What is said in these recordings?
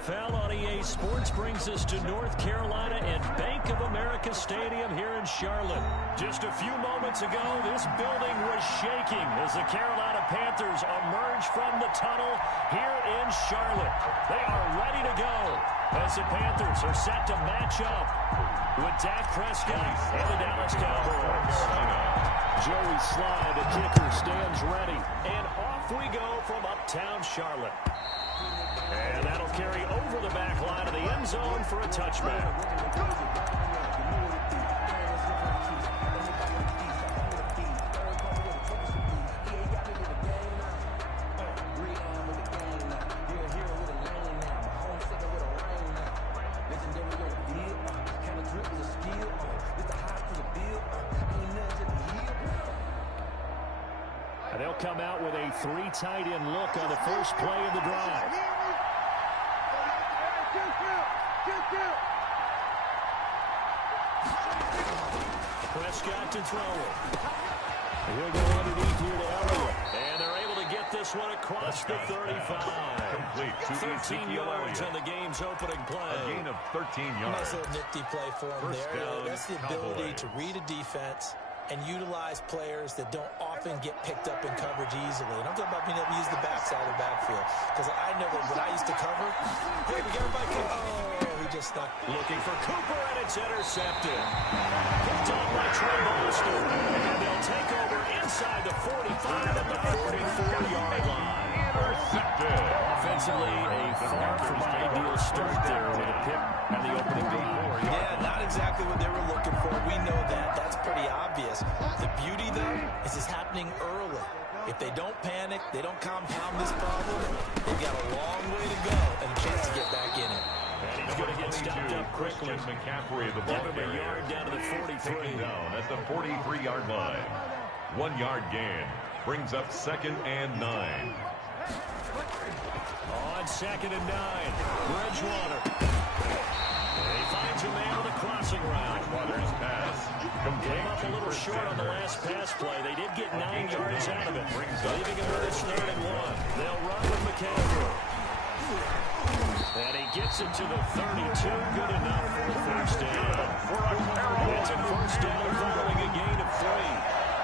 NFL on EA Sports brings us to North Carolina and Bank of America Stadium here in Charlotte. Just a few moments ago, this building was shaking as the Carolina Panthers emerge from the tunnel here in Charlotte. They are ready to go as the Panthers are set to match up with Dak Prescott and the Dallas Cowboys. Joey Slye, the kicker, stands ready, and off we go from uptown Charlotte. And that'll carry over the back line of the end zone for a touchback. They'll come out with a three tight end look on the first play of the drive. Prescott to throw it. He'll go underneath here to Elliott. And they're able to get this one across the 35. Complete. 13 yards on the game's opening play. A gain of 13 yards. Nice little nifty play for him there. That's the ability to read a defense and utilize players that don't often get picked up in coverage easily. And I'm talking about being able to use the backside of the backfield. Because I know that when I used to cover, hey, we got everybody come. Oh, he just stuck. Looking for Cooper, and it's intercepted. Picked on by Trey Boston. And they'll take over inside the 45 at the 44-yard line. Intercepted. Offensively, a far from ideal start there with a pick at the opening drive. Yeah, not exactly what they were looking for. We know that. That's pretty obvious. The beauty, though, is it's happening early. If they don't panic, they don't compound this problem, they've got a long way to go and a chance to get back in it. And he's going to get stopped up quickly. McCaffrey, the ball a yard down to the 43. Down at the 43-yard line. 1 yard gain. Brings up 2nd and 9. On 2nd and 9. Bridgewater. He finds a man on the crossing route. Bridgewater's pass. Came up a little short on the last pass play. They did get 9 yards out of it. Leaving him with his 3rd and 1. They'll run with McCaffrey. And he gets it to the 32. Good enough for a first down. It's a first down following a gain of 3.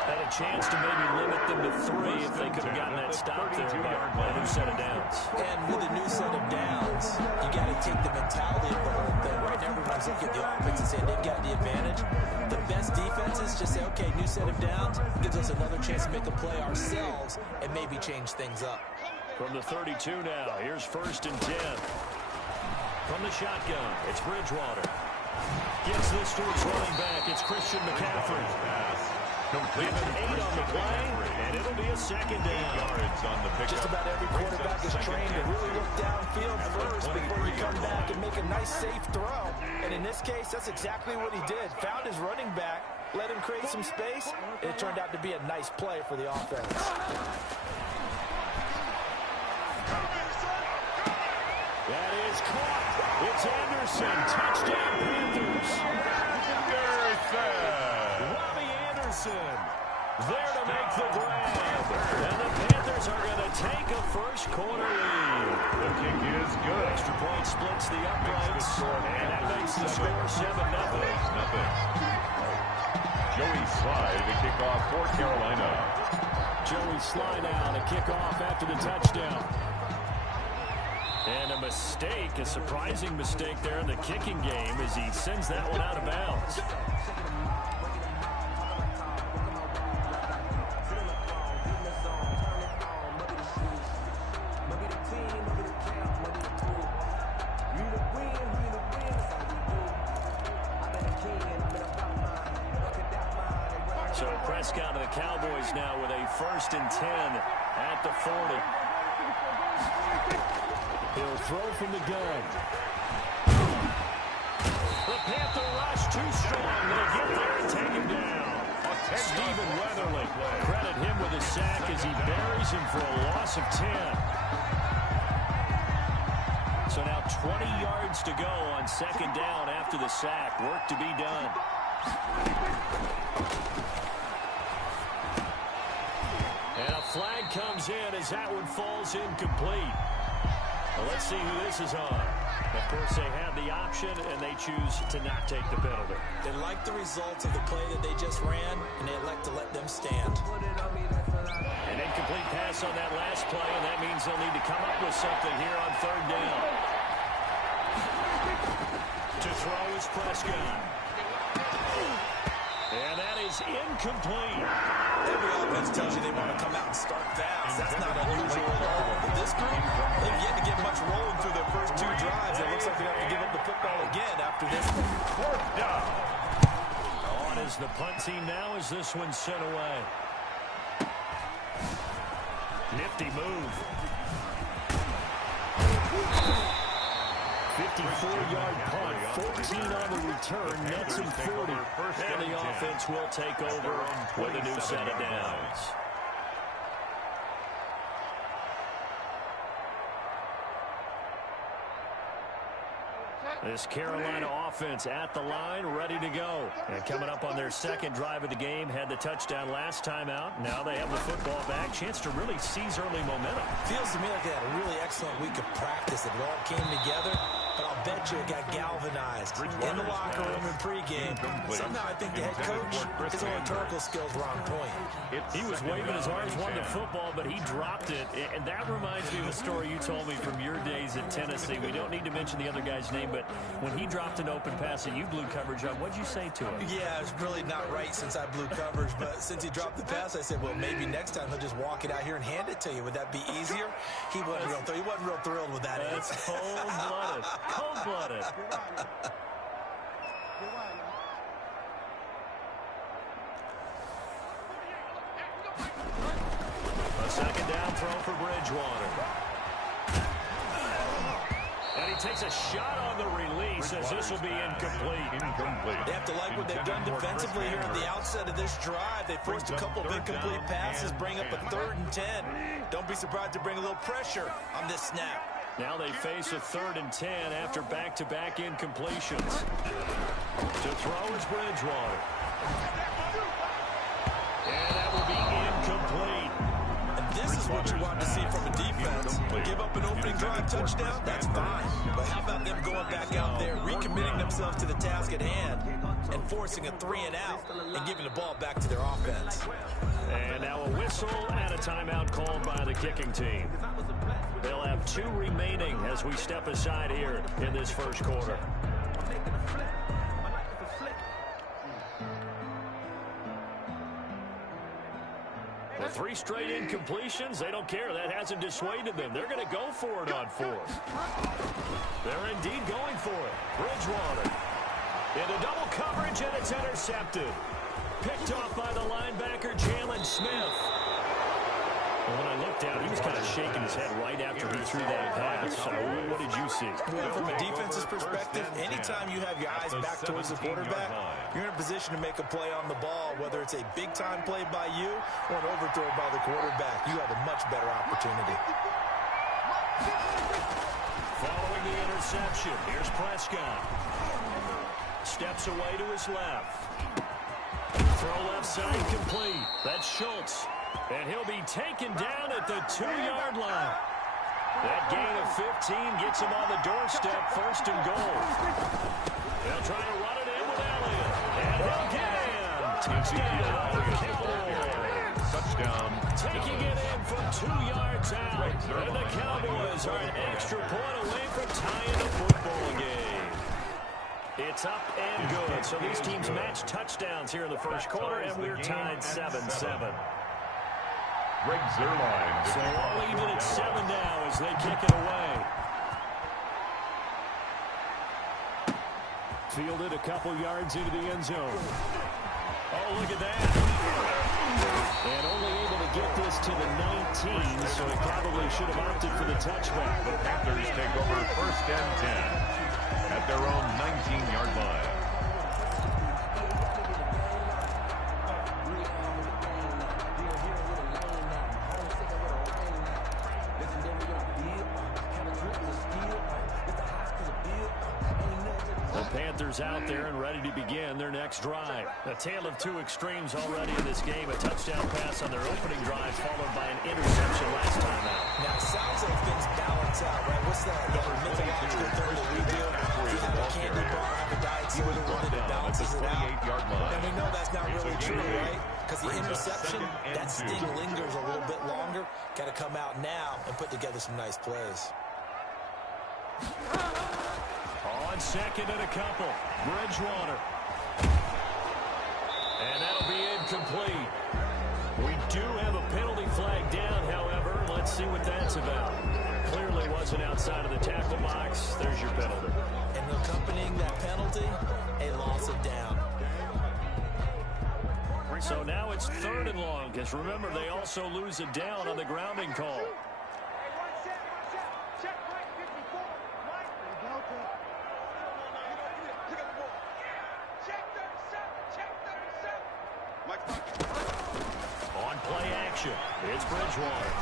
Had a chance to maybe limit them to 3 if they could have gotten that stop there by a new set of downs. And with a new set of downs, you got to take the mentality of the whole thing. Right now, everyone's looking at the offense and saying they've got the advantage. The best defenses just say, okay, new set of downs gives us another chance to make a play ourselves and maybe change things up. From the 32 now, here's 1st and 10. From the shotgun, it's Bridgewater. Gets this to his running back. It's Christian McCaffrey. Complete. 8 on the play, and it'll be a 2nd down. Yards on the pickup. Just about every quarterback is trained to really look downfield first before you come back and make a nice, safe throw. And in this case, that's exactly what he did. Found his running back, let him create some space, and it turned out to be a nice play for the offense. That is caught. It's Anderson. Touchdown, Panthers. There to make the grab. And the Panthers are going to take a first quarter lead. The kick is good. Extra point splits the uprights. And that makes the score 7-0. Joey Slye to kick off for Carolina. Joey Slye now to kick off after the touchdown. And a mistake, a surprising mistake there in the kicking game as he sends that one out of bounds. So Prescott of the Cowboys now with a 1st and 10 at the 40. He'll throw from the gun. The Panther rush too strong. They'll get there and take him down. Stephen Weatherly, credit him with a sack as he buries him for a loss of 10. So now 20 yards to go on 2nd down after the sack. Work to be done. And a flag comes in as that one falls incomplete. Well, let's see who this is on. Of course, they had the option, and they choose to not take the penalty. They like the results of the play that they just ran, and they elect to let them stand. An incomplete pass on that last play, and that means they'll need to come up with something here on third down. To throw is Prescott. And that is incomplete. Every offense tells you they want to come out and start fast. That's not unusual at all. But this group, they've yet to get much rolling through their first two drives. It looks like they're going to have to give up the football again after this one. Fourth down. On is the punt team now as this one's sent away. Nifty move. 54-yard punt, 14 on the return, nets and 40. And the offense will take over with a new set of downs. This Carolina offense at the line, ready to go. And coming up on their second drive of the game, had the touchdown last time out. Now they have the football back. Chance to really seize early momentum. Feels to me like they had a really excellent week of practice. It all came together. But I'll bet you it got galvanized in the locker room in pregame. Somehow I think the head coach, his rhetorical skills were on point. He was waving his arms, wanted the football, but he dropped it. And that reminds me of a story you told me from your days at Tennessee. We don't need to mention the other guy's name, but when he dropped an open pass that you blew coverage on, what'd you say to him? Yeah, it's really not right since I blew coverage, but since he dropped the pass, I said, well, maybe next time he'll just walk it out here and hand it to you. Would that be easier? He wasn't real thrilled with that. That's cold-blooded. Cold-blooded. A second down throw for Bridgewater. And he takes a shot on the release as this will be incomplete. They have to like what they've done defensively here at the outset of this drive. They forced a couple of incomplete passes, bring up a 3rd and 10. Don't be surprised to bring a little pressure on this snap. Now they face a 3rd and 10 after back-to-back incompletions. To throw is Bridgewater. And that will be incomplete. And this is what you want to see from a defense. Give up an opening drive touchdown, that's fine. But how about them going back out there, recommitting themselves to the task at hand, and forcing a 3-and-out, and giving the ball back to their offense. And now a whistle and a timeout called by the kicking team. They'll have 2 remaining as we step aside here in this first quarter. The 3 straight incompletions, they don't care. That hasn't dissuaded them. They're going to go for it on 4th. They're indeed going for it. Bridgewater into double coverage, and it's intercepted. Picked off by the linebacker, Jalen Smith. Well, when I looked down, he was kind of shaking his head right after he threw that pass. So what did you see? Well, from a defense's perspective, anytime you have your eyes back towards the quarterback, you're in a position to make a play on the ball, whether it's a big-time play by you or an overthrow by the quarterback. You have a much better opportunity. Following the interception, here's Prescott. Steps away to his left. Throw left side complete. That's Schultz. And he'll be taken down at the 2-yard line. That gain of 15 gets him on the doorstep, 1st and goal. They'll try to run it in with Elliott. And he'll get in. Touchdown. Taking it in from 2 yards out. And the Cowboys are an extra point away from tying the football game. It's up and good. So these teams match touchdowns here in the first quarter, and we're tied 7-7. So all even at 7 now as they kick it away. Fielded a couple yards into the end zone. Oh, look at that. And only able to get this to the 19, so he probably should have opted for the touchback. The Panthers take over 1st and 10 at their own 19-yard line. Panthers out there and ready to begin their next drive. A tale of 2 extremes already in this game. A touchdown pass on their opening drive followed by an interception last time out. Now, it sounds like things balance out, right? What's that mythological thing that we sort of one that balances it out. 28-yard line. And we know that's not really true, right? Because the interception, that sting lingers a little bit longer. Got to come out now and put together some nice plays. On second and a couple, Bridgewater. And that'll be incomplete. We do have a penalty flag down, however. Let's see what that's about. Clearly wasn't outside of the tackle box. There's your penalty. And accompanying that penalty, a loss of down. So now it's 3rd and long, because remember, they also lose a down on the grounding call. On play action, it's Bridgewater.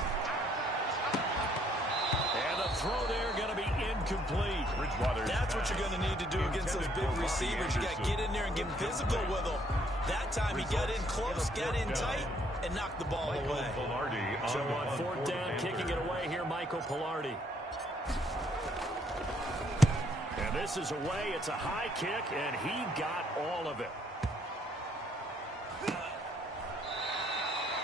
And the throw there going to be incomplete. That's what you're going to need to do against those big receivers. You got to get in there and get physical with them. That time he got in close, got in tight, and knocked the ball away. So on 4th down, kicking it away here, Michael Pilardi. And this is away. It's a high kick, and he got all of it.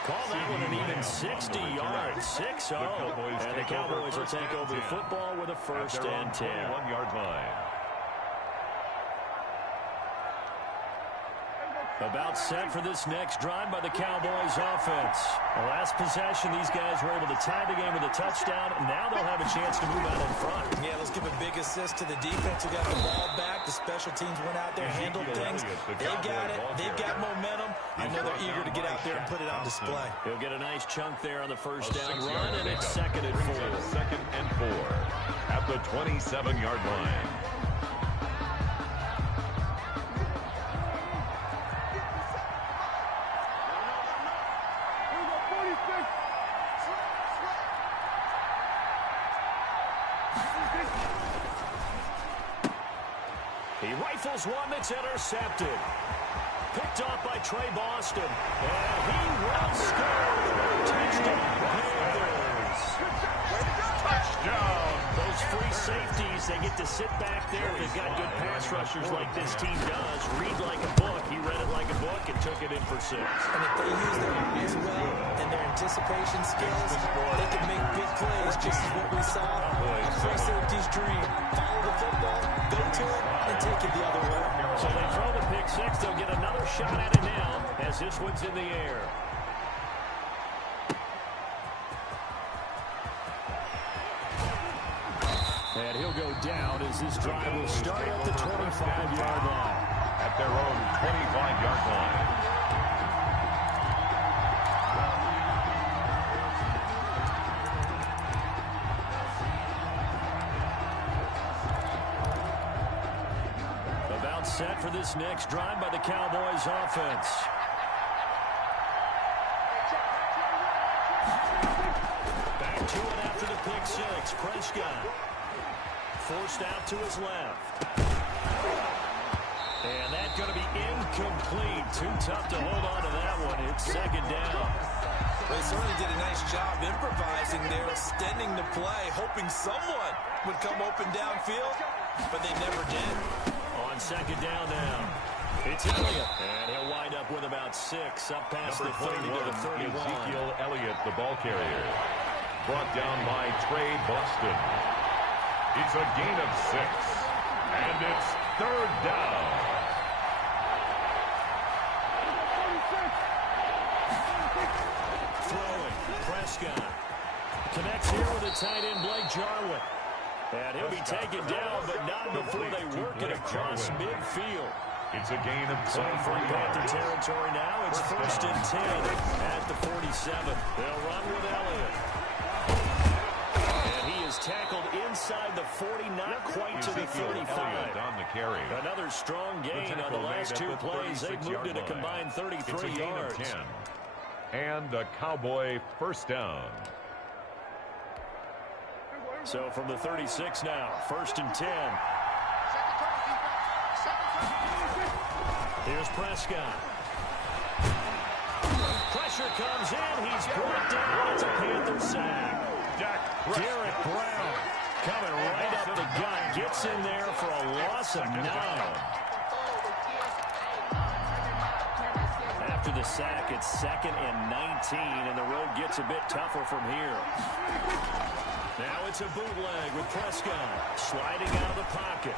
Call that one an even 60 yards, 6-0. And the Cowboys will take over the football with a 1st and 10. 1-yard line. About set for this next drive by the Cowboys offense. The last possession, these guys were able to tie the game with a touchdown, and now they'll have a chance to move out in front. Yeah, let's give a big assist to the defense who got the ball back. The special teams went out there, handled things. They got it. They've got momentum. I know they're eager to get out there and put it on display. He'll get a nice chunk there on the 1st down run, and it's 2nd and 4. 2nd and 4 at the 27-yard line. He rifles one that's intercepted. Picked off by Trey Boston. And he will score. Touchdown, Panthers. Touchdown. Those free safeties, they get to sit back there. They've got good pass rushers like this team does. Read like a book. He read it like a book and took it in for 6. And if they use their eyes well and their anticipation skills, they can make big plays, just as what we saw. A free safety's dream. Follow the football, go to it, and take it the other way. So they throw the pick 6. They'll get another shot at it now as this one's in the air. And he'll go down as this drive will start at the 25-yard line. At their own 25-yard line. About set for this next drive by the Cowboys offense. Back to it after the pick 6. Prescott forced out to his left. And that's going to be incomplete. Too tough to hold on to that one. It's 2nd down. Well, they certainly did a nice job improvising there, extending the play, hoping someone would come open downfield, but they never did. On 2nd down now. It's Elliott. And he'll wind up with about 6 up past the 30 to the 31. Ezekiel Elliott, the ball carrier. Brought down by Trey Boston. It's a gain of 6. And it's 3rd down. Throwing. Prescott. Connects here with a tight end, Blake Jarwin. And he'll be taken down, but not before they work it across midfield. It's a gain of 24 So from Panther territory now, it's 1st and 10 at the 47. They'll run with Elliott. And he is tackled inside the 40, not quite to the 35. On the carry. Another strong gain on the last 2 plays. They've moved it a combined 33 yards. 10. And a Cowboy 1st down. So from the 36 now, 1st and 10. Here's Prescott. Pressure comes in. He's brought down. It's a Panther sack. Derek Brown coming right up the gut. Gets in there for a loss of 9. after the sack, it's 2nd and 19, and the road gets a bit tougher from here. Now it's a bootleg with Prescott sliding out of the pocket.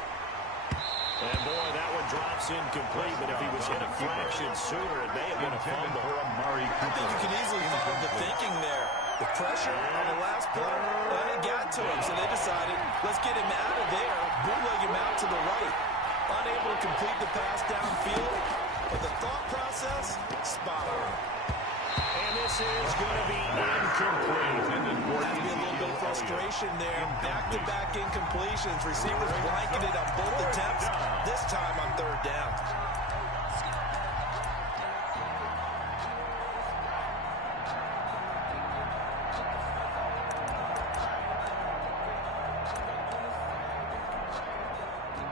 And, boy, that one drops incomplete, but if he was hit a fraction sooner, it may have been a fumble. I think you can easily follow the thinking there. The pressure on the last play, and it got to him, so they decided, let's get him out of there, bootleg him out to the right. Unable to complete the pass downfield, but the thought process, spot on. And this is going to be incomplete. That'd be a little bit of frustration there. Back-to-back incompletions. Receivers blanketed on both attempts, this time on 3rd down.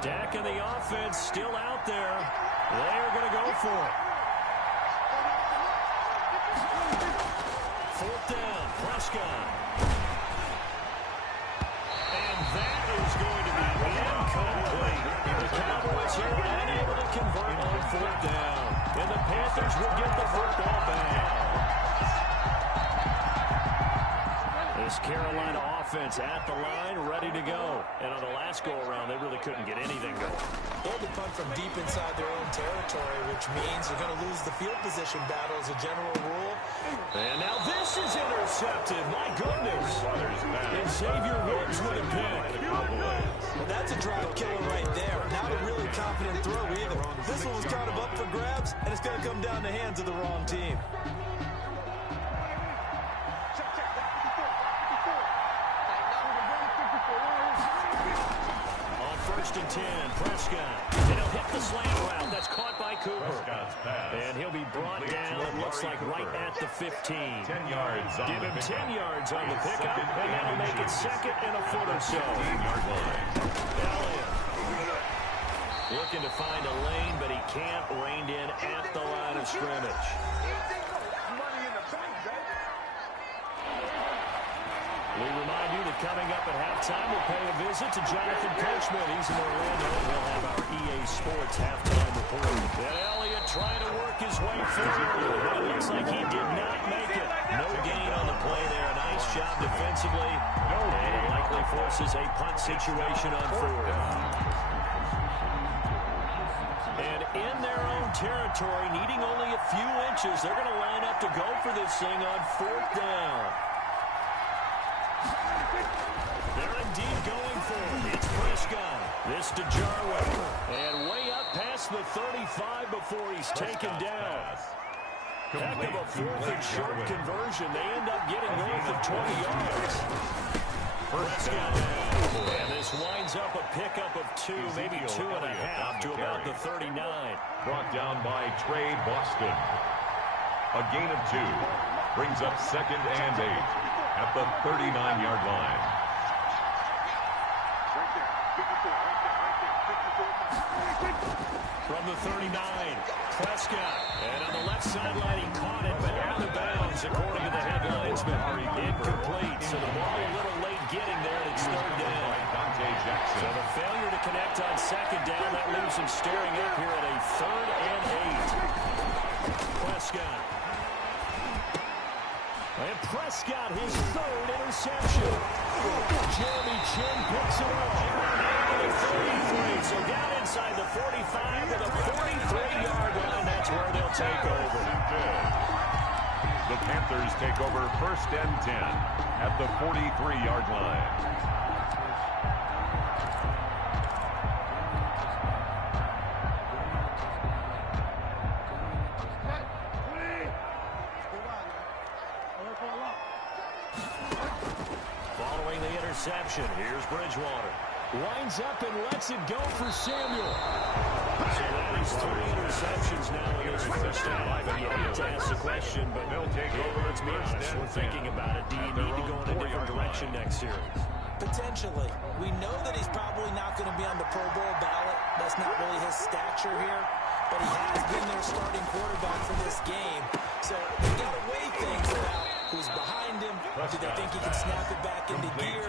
Dak and the offense still out there. They're going to go for it. 4th down, Prescott. And that is going to be incomplete. The Cowboys here are unable to convert on 4th down. And the Panthers will get the football back. This Carolina offense at the line, ready to go. And on the last go-around, they really couldn't get anything going. They had to punt from deep inside their own territory, which means they're going to lose the field position battle as a general rule. And now this is intercepted. My goodness. And Xavier Woods with a pick. Well, that's a drive killer right there. Not a really confident throw either. This one was kind of up for grabs, and it's going to come down the hands of the wrong team. On 1st and 10, Prescott. And he'll hit the slant route. That's caught by Cooper. And he'll be brought down, it looks like, right at the 15. 10 yards on Give him the 10 yards on the pickup, and that'll make it 2nd and a foot or so. Elliott looking to find a lane, but he can't. Reined in at the line of scrimmage. We remind you that coming up at halftime, we'll pay a visit to Jonathan Coachman. He's in Orlando, and we'll have our EA Sports halftime report. And Elliott trying to work his way forward, but it looks like he did not make it. No gain on the play there. Nice job defensively, and it likely forces a punt situation on 4th. And in their own territory, needing only a few inches, they're going to line up to go for this thing on 4th down. They're indeed going for it. It's Prescott. This to Jarwin. And way up past the 35 before he's taken down. Heck of a 4th and short conversion. They end up getting north of 20 yards. Prescott. And this winds up a pickup of 2, maybe 2.5 to about the 39. Brought down by Trey Boston. A gain of 2. Brings up 2nd and 8 at the 39-yard line. From the 39, Prescott. And on the left sideline, he caught it, but out of bounds, according to the headlinesman. Incomplete, so the ball a little late getting there, and it's 3rd down. So the failure to connect on 2nd down, that leaves him staring up here at a 3rd and 8. Prescott. And Prescott, his 3rd interception. Jeremy Chin picks it up. And the 33, so down inside the 45 to the 43-yard line. That's where they'll take over. The Panthers take over 1st and 10 at the 43-yard line. Following the interception, here's Bridgewater. Winds up and lets it go for Samuel. So that is 3 interceptions now in his first half. And you have to ask the question, but let's be honest, we're thinking about it. Do you need to go in a different direction next series? Potentially. We know that he's probably not going to be on the Pro Bowl ballot. That's not really his stature here. But he has been their starting quarterback for this game. So they've got to weigh things about who's behind him, Do they think he can snap it back into gear?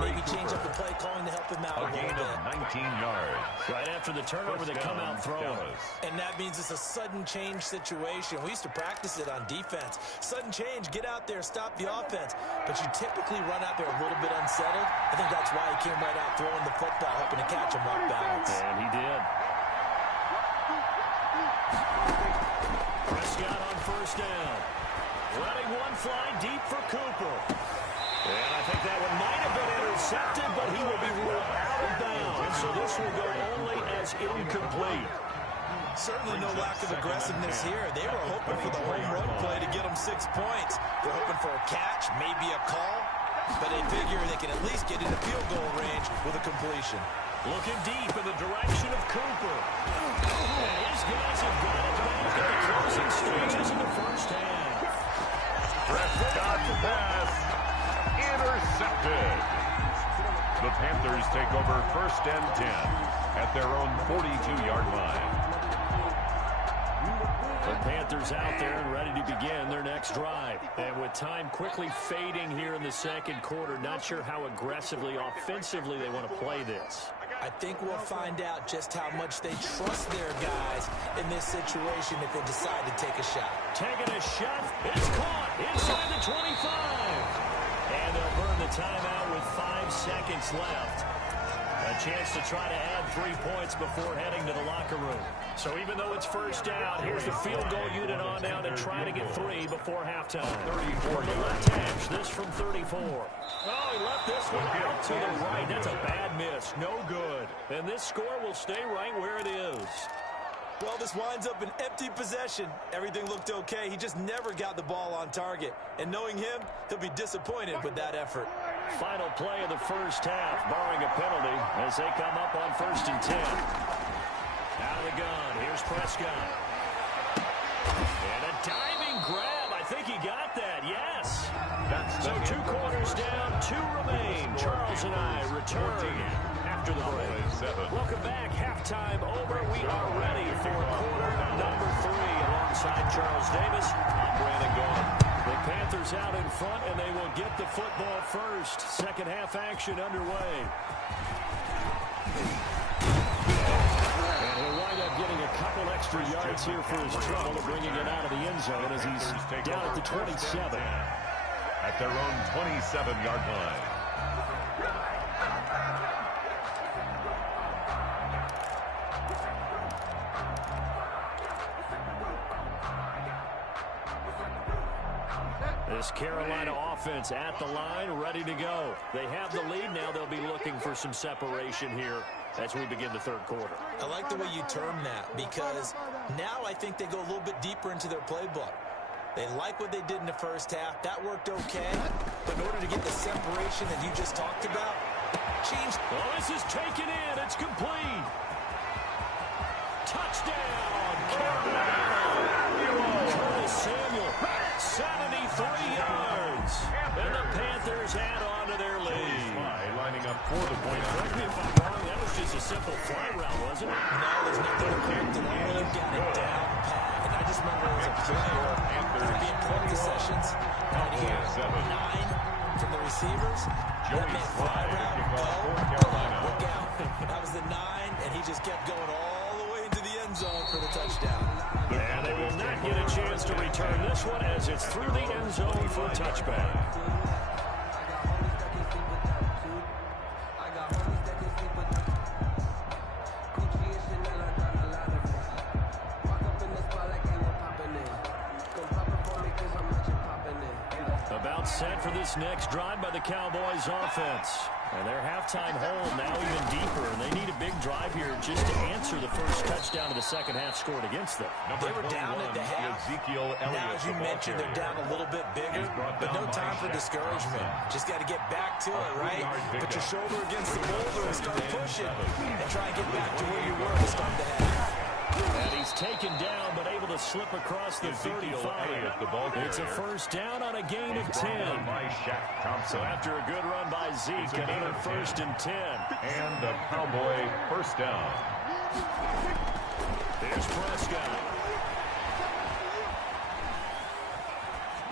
Maybe change up the play calling to help him out a gain little of bit. 19 yards. Right after the turnover, they come out throwing. And that means it's a sudden change situation. We used to practice it on defense. Sudden change, get out there, stop the offense. But you typically run out there a little bit unsettled. I think that's why he came right out throwing the football, hoping to catch him off balance. And he did. Prescott on first down. Letting one fly deep for Cooper. And I think that one might have been intercepted, but he will be ruled out of bounds. So this will go only as incomplete. Certainly no lack of aggressiveness here. They were hoping for the home run play to get them 6 points. They're hoping for a catch, maybe a call, but they figure they can at least get into field goal range with a completion. Looking deep in the direction of Cooper. And his guys have got it back in the closing stages of the first half. Prescott pass intercepted. The Panthers take over 1st and 10 at their own 42-yard line. The Panthers out there and ready to begin their next drive. And with time quickly fading here in the second quarter, not sure how aggressively, offensively they want to play this. I think we'll find out just how much they trust their guys in this situation if they decide to take a shot. Taking a shot. It's caught inside the 25. And they'll burn the timeout with 5 seconds left. A chance to try to add 3 points before heading to the locker room. So even though it's first down, here's the field goal unit on down to try to get 3 before halftime. 34 the left hash, this from 34. Oh, he left this one out to the right. That's a bad miss. No good. And this score will stay right where it is. Well, this winds up an empty possession. Everything looked okay. He just never got the ball on target. And knowing him, he'll be disappointed with that effort. Final play of the first half, barring a penalty, as they come up on 1st and 10. Out of the gun, here's Prescott. And a diving grab. I think he got that, yes. So 2 quarters down, 2 remain. Charles and I return after the break. Welcome back. Halftime over. We are ready for quarter number 3. Alongside Charles Davis, I'm Brandon Gaughan. The Panthers out in front, and they will get the football first. Second half action underway. And he'll wind up getting a couple extra yards here for his trouble, bringing it out of the end zone as he's down at the 27. At their own 27-yard line. This Carolina offense at the line, ready to go. They have the lead. Now they'll be looking for some separation here as we begin the third quarter. I like the way you term that, because now I think they go a little bit deeper into their playbook. They like what they did in the first half. That worked okay. But in order to get the separation that you just talked about, change. Oh, this is taken in. It's complete. Touchdown, Carolina. Curtis Samuel, 73 yards. And the Panthers add on to their lead. Lining up for the point. Correct me if I'm wrong. That was just a simple fly route, wasn't it? No, there's nothing to correct at all. You got it down, Pat. And I just remember as a player, there being practice sessions, and hear 9 from the receivers. That meant fly route, go, look out. That was the 9, and he just kept going all the way into the end zone for the touchdown. And they will not get a chance to return this one as it's through the end zone for a touchback. About set for this next drive by the Cowboys offense. And their halftime hold now even deeper, and they need a big drive here just to answer the first touchdown of the second half scored against them. They were down at the half. Now, as you mentioned, they're down a little bit bigger, but no time for discouragement. Just got to get back to it, right? Put your shoulder against the boulder and start pushing, and try and get back to where you were to start the half. And he's taken down, but able to slip across the 35. It's a first down on a gain of 10. So after a good run by Zeke, another 1st and 10. And a Cowboy first down. Here's Prescott.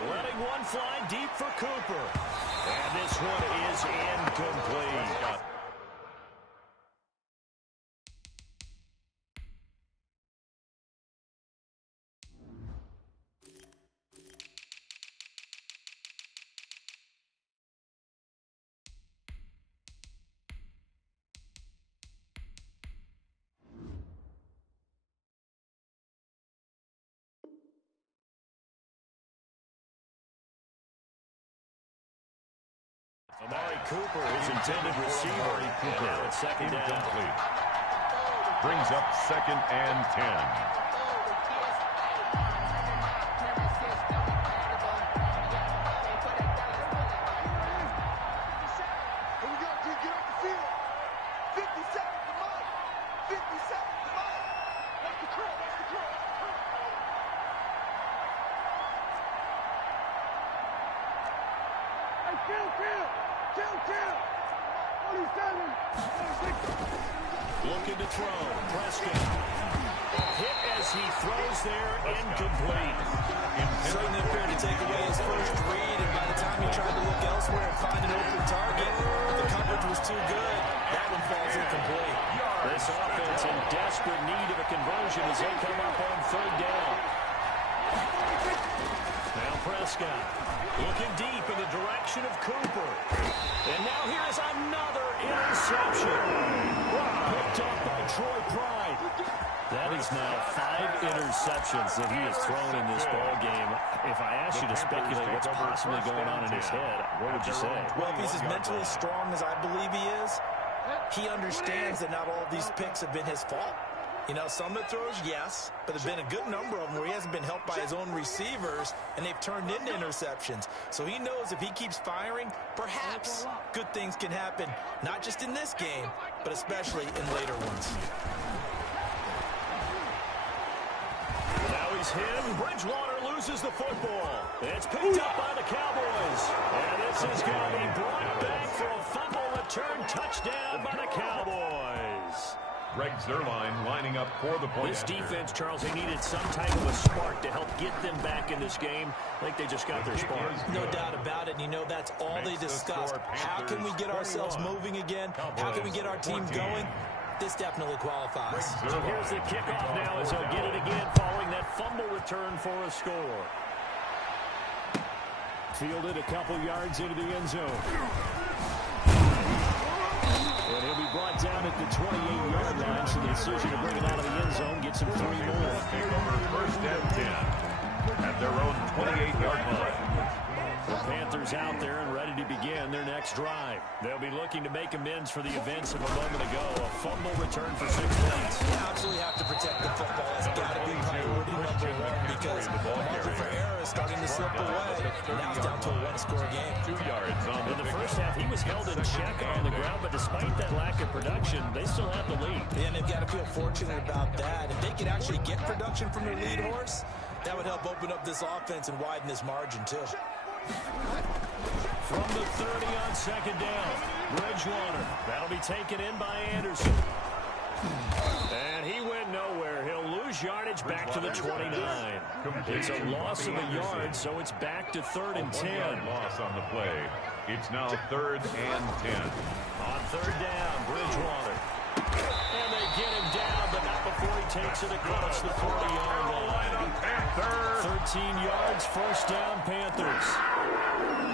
letting one fly deep for Cooper. And this one is incomplete. Amari Cooper is intended receiver. And now it's second down. Brings up 2nd and 10. Looking to throw. Prescott. Hit as he throws there. Incomplete. Certainly appeared to take away his first read, and by the time he tried to look elsewhere and find an open target, the coverage was too good. That one falls incomplete. This offense in desperate need of a conversion as they come up on 3rd down. Now Prescott looking deep in the direction of Cooper. And now here is another interception. Picked up by Troy Pride. That is now 5 interceptions that he has thrown in this ball game. If I asked you to speculate what's possibly going on in his head, what would you say? Well, if he's as mentally strong as I believe he is, he understands that not all of these picks have been his fault. You know, some of the throws, yes, but there's been a good number of them where he hasn't been helped by his own receivers, and they've turned into interceptions. So he knows if he keeps firing, perhaps good things can happen, not just in this game, but especially in later ones. Now he's hit. Bridgewater loses the football. It's picked up by the Cowboys. And this is going to be brought back for a fumble return touchdown by the Cowboys. Greg Zuerlein lining up for the point. This defense, Charles, they needed some type of a spark to help get them back in this game. I think they just got their spark. No doubt about it. And you know, that's all they discussed. How can we get ourselves moving again? How can we get our team going? This definitely qualifies. So here's the kickoff now as they'll get it again following that fumble return for a score. Fielded a couple yards into the end zone. And he'll be brought down at the 28-yard line, so the decision to bring it out of the end zone gets him 3 more. Take over 1st and 10 at their own 28-yard line. The Panthers out there and ready to begin their next drive. They'll be looking to make amends for the events of a moment ago. A fumble return for 6 points. You absolutely have to protect the football. That's got to be priority number 1 because the margin for error is starting to slip away. Now it's down to a 1-score game. 2 yards on In the first half, he was held in check on the ground, but despite that lack of production, they still have the lead. And they've got to feel fortunate about that. If they could actually get production from their lead horse, that would help open up this offense and widen this margin too. From the 30 on 2nd down, Bridgewater. That'll be taken in by Anderson. And he went nowhere. He'll lose yardage back to the 29. It's a loss of a yard, so it's back to 3rd and 10. Loss on the play. It's now 3rd and 10. On 3rd down, Bridgewater. And they get him down, but not before he takes it across the 40-yard line. 13 yards, 1st down, Panthers.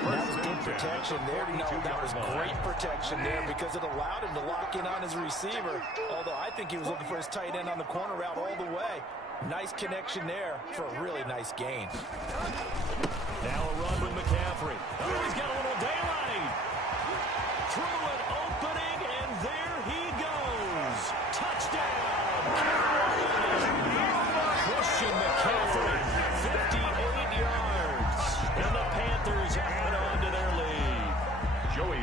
That was good protection there. No, that was great protection there because it allowed him to lock in on his receiver, although I think he was looking for his tight end on the corner route all the way. Nice connection there for a really nice gain. Now a run with McCaffrey. Oh, he's got a little daylight. Through an opening, and there he goes. Touchdown. Christian McCaffrey, 58 yards. And the Panthers add on to their lead.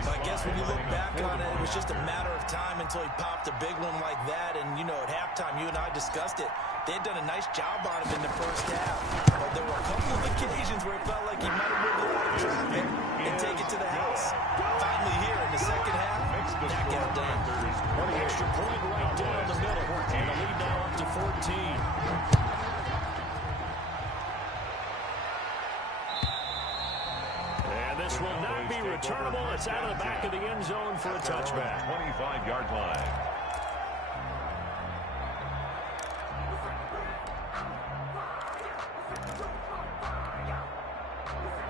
I guess when you look back on it, it was just a matter of time until he popped a big one like that. And, you know, at halftime, you and I discussed it. They had done a nice job on him in the first half. But there were a couple of occasions where it felt like he might have moved a lot of traffic and take it to the house. Finally here in the second half, that got done. Extra point right down the middle. And the lead now up to 14. returnable. It's out of the back of the end zone for a touchback. 25-yard line.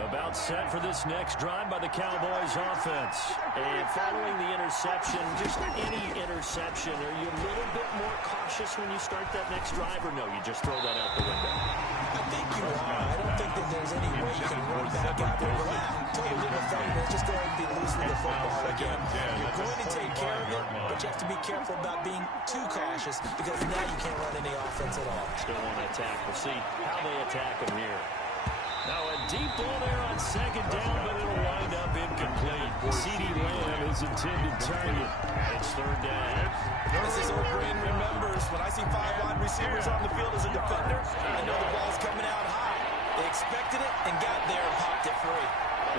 About set for this next drive by the Cowboys offense. And following the interception, just any interception, are you a little bit more cautious when you start that next drive, or no, you just throw that out the window? I think you are. I don't think that there's any way you can run back out there. Totally different fight. Just go ahead and be loose with the football again. You're going to take care of it, but you have to be careful about being too cautious because now you can't run any offense at all. Still want to attack. We'll see how they attack them here. Now a deep ball there on second down, but it'll wind up incomplete. C.D. Lamb is intended target. It's third down. As this old brain remembers, when I see 5 wide receivers on the field as a defender, I know the ball's coming out high. They expected it and got there and popped it free.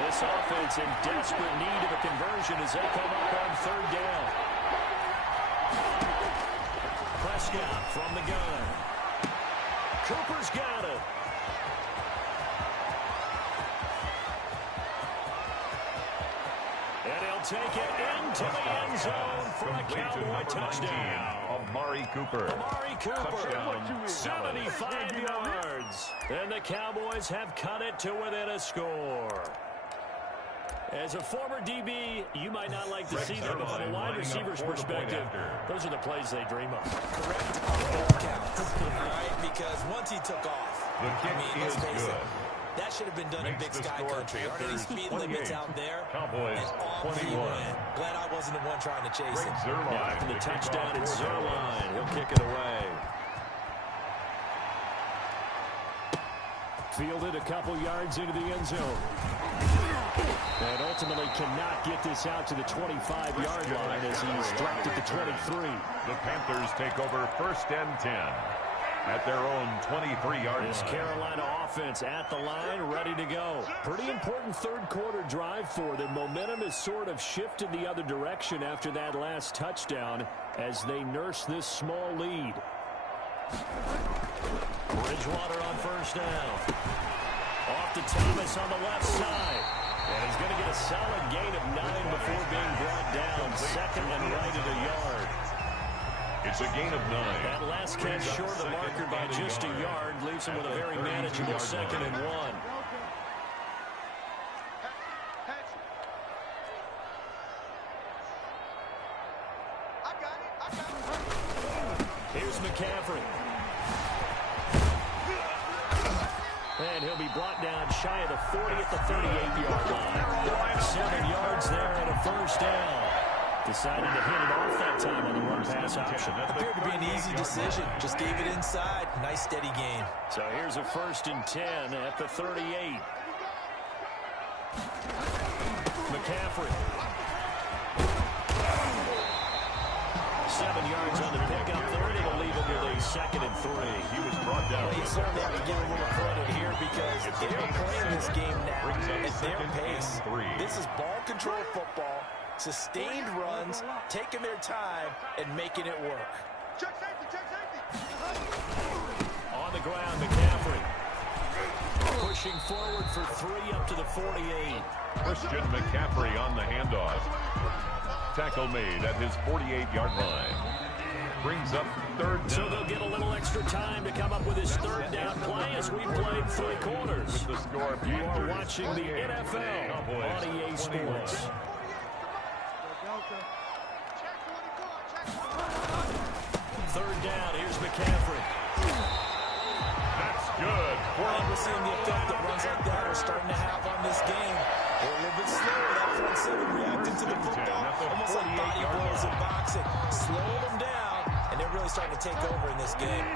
This offense in desperate need of a conversion as they come up on third down. Prescott from the gun. Cooper's got it. And he'll take it into the end zone for a Cowboy touchdown. Amari Cooper. Amari Cooper, 75 yards. And the Cowboys have cut it to within a score. As a former DB, you might not like to see that, but from a wide receiver's perspective, those are the plays they dream of. Correct on all counts, all right? Because once he took off, The kick is good. That should have been done in Big Sky Country. Aren't any speed limits out there? Cowboys, and off 21. he went. Glad I wasn't the one trying to chase him. Now after the touchdown, it's Zerline. He'll kick it away. Fielded a couple yards into the end zone. And ultimately cannot get this out to the 25-yard line as he's dropped at the 23. The Panthers take over 1st and 10. At their own 23-yard line. This Carolina offense at the line, ready to go. Pretty important third-quarter drive for them. Momentum has sort of shifted the other direction after that last touchdown as they nurse this small lead. Bridgewater on first down. Off to Thomas on the left side. And he's going to get a solid gain of 9 before being brought down. Second and right at a yard. It's a gain of 9. That last catch short of the marker by just a yard leaves him with a very manageable 2nd and 1. Here's McCaffrey. And he'll be brought down shy of the 40 at the 38-yard line. 7 yards there and a first down. Decided to hit it off that time on the run-pass option. Appeared to be an easy decision. Just gave it inside. Nice, steady game. So here's a 1st and 10 at the 38. McCaffrey. 7 yards on the pickup there. It'll leave him with a 2nd and 3. He was brought down. You certainly have to give a little credit here because they're playing this game now at their pace. This is ball control football. Sustained runs, taking their time, and making it work. Check safety, check safety. On the ground, McCaffrey. Pushing forward for 3 up to the 48. Christian McCaffrey on the handoff. Tackle made at his 48-yard line. Brings up 3rd down. So they'll get a little extra time to come up with his 3rd down play as we played 3 quarters. With the score, You are watching the NFL on EA Sports. 3rd down, here's McCaffrey. That's good. And we're seeing the effect that runs like that are starting to have on this game. They're a little bit slower. That front 7 reacting to the football, almost like body blows in boxing. Slow them down, and they're really starting to take over in this game.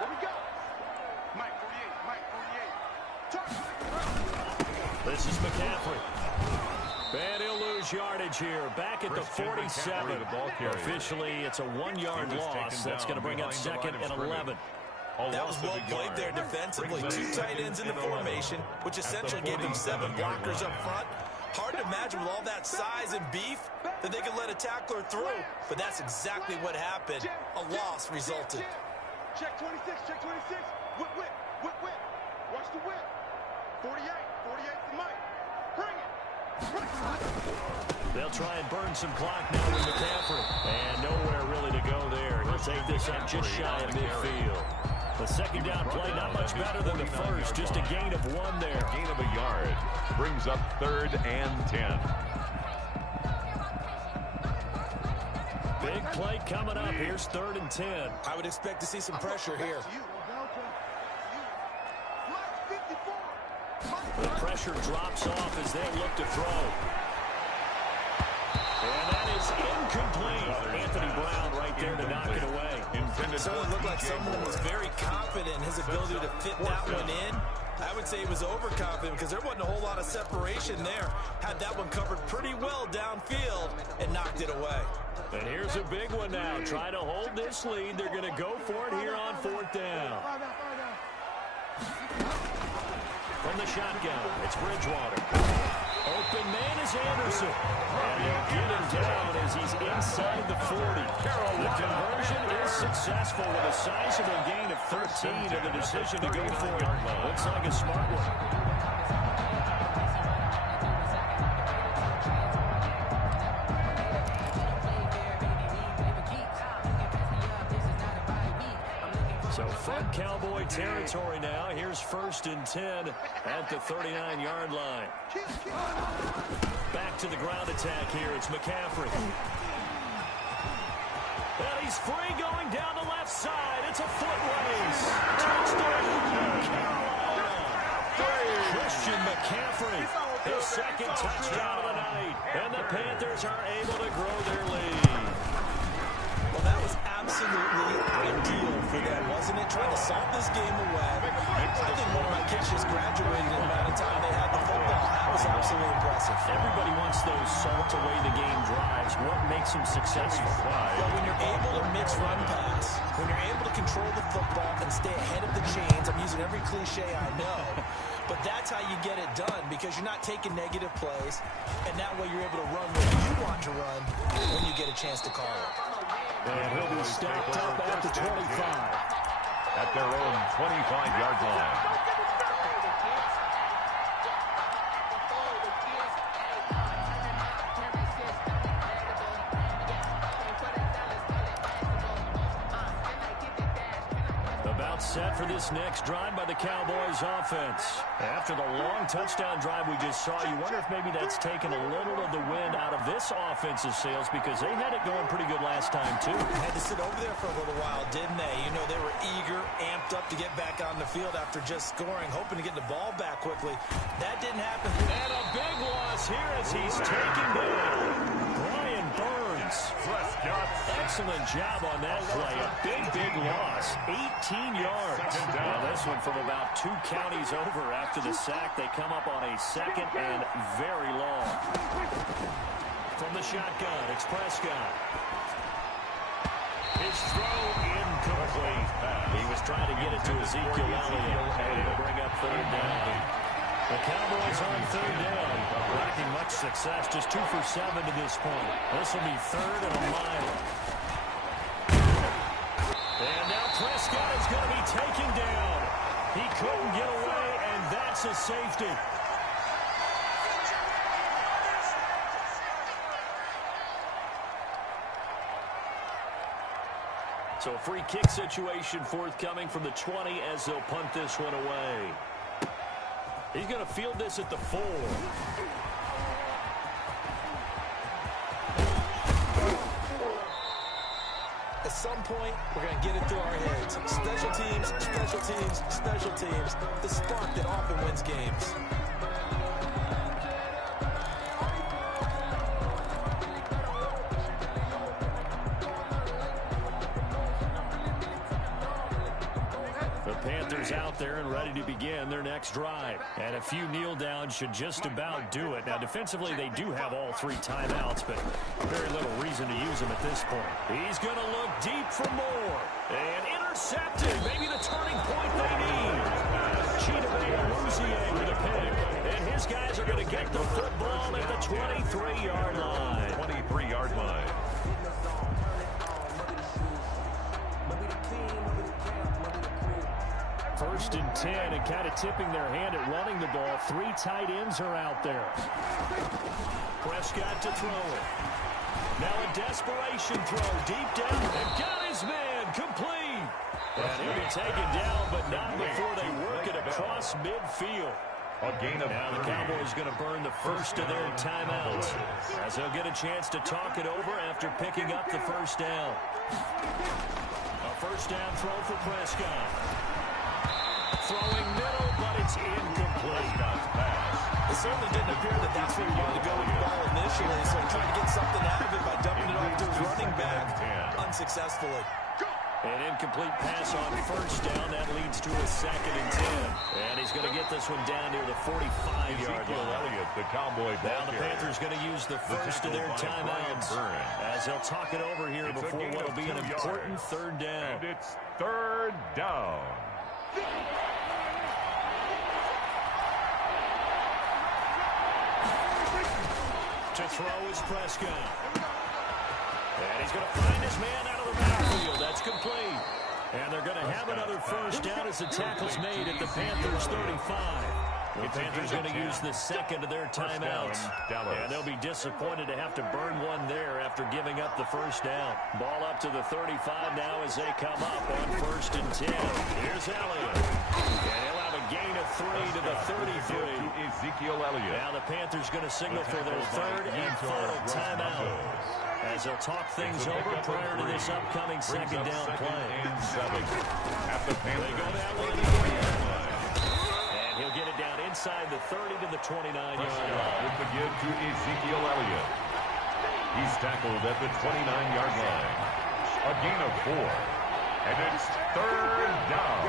Where we go? Mike 48. This is McCaffrey. And he'll lose yardage here. Back at the 47. Officially, it's a 1-yard loss. That's going to bring up 2nd and 11. That was well played there defensively. 2 tight ends in the formation, which essentially gave them 7 blockers up front. Hard to imagine with all that size and beef that they could let a tackler through. But that's exactly what happened. A loss resulted. Check 26, check 26. Whip. Watch the whip. 48. They'll try and burn some clock now with McCaffrey. And nowhere really to go there. He'll take this up just shy of midfield. The second down play, not much better than the first. Just a gain of 1 there. Gain of a yard. Brings up 3rd and 10. Big play coming up. Here's 3rd and 10. I would expect to see some pressure here. The pressure drops off as they look to throw. And that is incomplete. Anthony Brown right there to knock it away. It certainly looked like someone was very confident in his ability to fit that one in. I would say he was overconfident because there wasn't a whole lot of separation there. Had that one covered pretty well downfield and knocked it away. And here's a big one now. Try to hold this lead. They're going to go for it here on 4th down. From the shotgun, it's Bridgewater. Open man is Anderson. And they'll get him down as he's inside the 40. The conversion is successful with a sizable gain of 13 and the decision to go for it. Looks like a smart one. So from Cowboy territory now, here's 1st and 10 at the 39-yard line. Back to the ground attack here. It's McCaffrey. And he's free going down the left side. It's a foot race. Touchdown, Carolina. Christian McCaffrey, his 2nd touchdown of the night. And the Panthers are able to grow their lead. Well, that was absolutely ideal for them, wasn't it? Trying to solve this game away. I think one of my kids just graduated in the amount of time they had the football. That was absolutely impressive. Everybody wants those salt away the game drives. What makes them successful? Well, when you're able to mix run pass, when you're able to control the football and stay ahead of the chains, I'm using every cliche I know, but that's how you get it done because you're not taking negative plays, and that way you're able to run what you want to run when you get a chance to call it. And he'll be stopped up at the 25. At their own 25-yard line. Set for this next drive by the Cowboys offense. After the long touchdown drive we just saw, you wonder if maybe that's taken a little of the wind out of this offensive sails because they had it going pretty good last time too. Had to sit over there for a little while, didn't they? You know, they were eager, amped up to get back on the field after just scoring, hoping to get the ball back quickly. That didn't happen. And a big loss here as he's taken down. Brian Burns. Excellent job on that play. A big loss. 18 yards. Now this one from about 2 counties over after the sack. They come up on a 2nd and very long. From the shotgun, it's Prescott. His throw incomplete. He was trying to get it to Ezekiel Elliott. And he'll bring up 3rd down. The Cowboys on 3rd down. Lacking much success. Just 2 for 7 to this point. This will be 3rd and a mile. And now Prescott is going to be taken down. He couldn't get away, and that's a safety. So a free kick situation forthcoming from the 20 as they'll punt this one away. He's going to field this at the 4. At some point, we're going to get it through our heads. Special teams, special teams, special teams. The spark that often wins games. Panthers out there and ready to begin their next drive. And a few kneel downs should just about do it. Now, defensively, they do have all 3 timeouts, but very little reason to use them at this point. He's going to look deep for more. And intercepted. Maybe the turning point they need. Chidobe with a pick. And his guys are going to get the football at the 23-yard line. 23-yard line. First and 10, and kind of tipping their hand at running the ball. 3 tight ends are out there. Prescott to throw it. Now a desperation throw deep down, and got his man complete. And he'll be taken down, but not before they work it across midfield. Now the Cowboys going to burn the first of their timeouts, as they'll get a chance to talk it over after picking up the first down. A first down throw for Prescott. Throwing middle, but it's incomplete. It certainly didn't appear that that's where he wanted to go with the ball initially, so he tried to get something out of it by dumping it off to his running back unsuccessfully. An incomplete pass on first down. That leads to a 2nd and 10. And he's going to get this one down near the 45-yard line. The Cowboy now the Panthers going to use the first of their timeouts as they'll talk it over here before what will be an important third down. And it's third down. To throw is Prescott. And he's going to find his man out of the backfield. That's complete. And they're going to have another first down as the tackle's made at the Panthers' 35. The Panthers going to use the second of their timeouts. And they'll be disappointed to have to burn one there after giving up the first down. Ball up to the 35 now as they come up on first and 10. Here's Elliott. And he'll have a gain of 3 to the 33. Ezekiel Elliott. Now the Panthers going to signal for their third and final timeout, as they'll talk things over prior to this upcoming second down play. At the They go down and he'll get it down inside the 30 to the 29-yard line. With the give to Ezekiel Elliott. He's tackled at the 29-yard line. A gain of 4. And it's third down.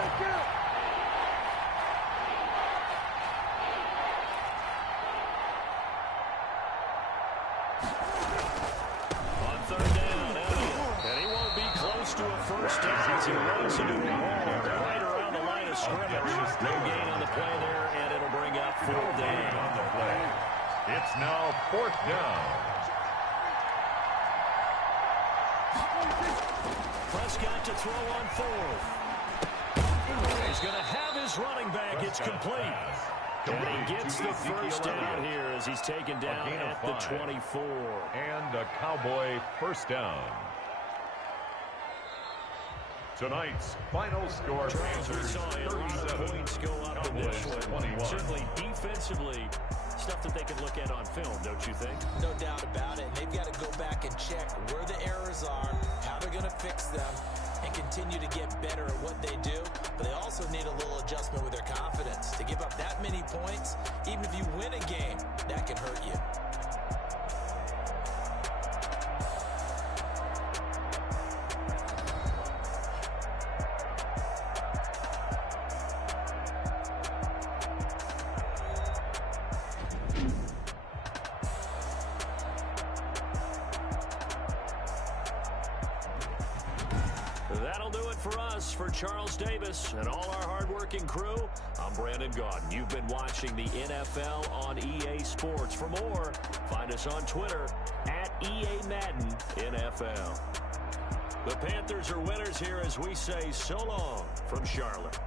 To a first down as he runs into a wall right around the line of scrimmage. No gain on the play there, and it'll bring up 4th down on the play. It's now 4th down. Prescott to throw on 4th. He's going to have his running back. It's complete. And he gets the first down here as he's taken down at the 24. And a Cowboy first down. Tonight's final score, Panthers 37, points go up in this one. 21. Certainly defensively, stuff that they can look at on film, don't you think? No doubt about it. They've got to go back and check where the errors are, how they're going to fix them, and continue to get better at what they do. But they also need a little adjustment with their confidence. To give up that many points, even if you win a game, that can hurt you. That'll do it for us. For Charles Davis and all our hardworking crew, I'm Brandon Gaudin. You've been watching the NFL on EA Sports. For more, find us on Twitter at EA Madden NFL. The Panthers are winners here as we say so long from Charlotte.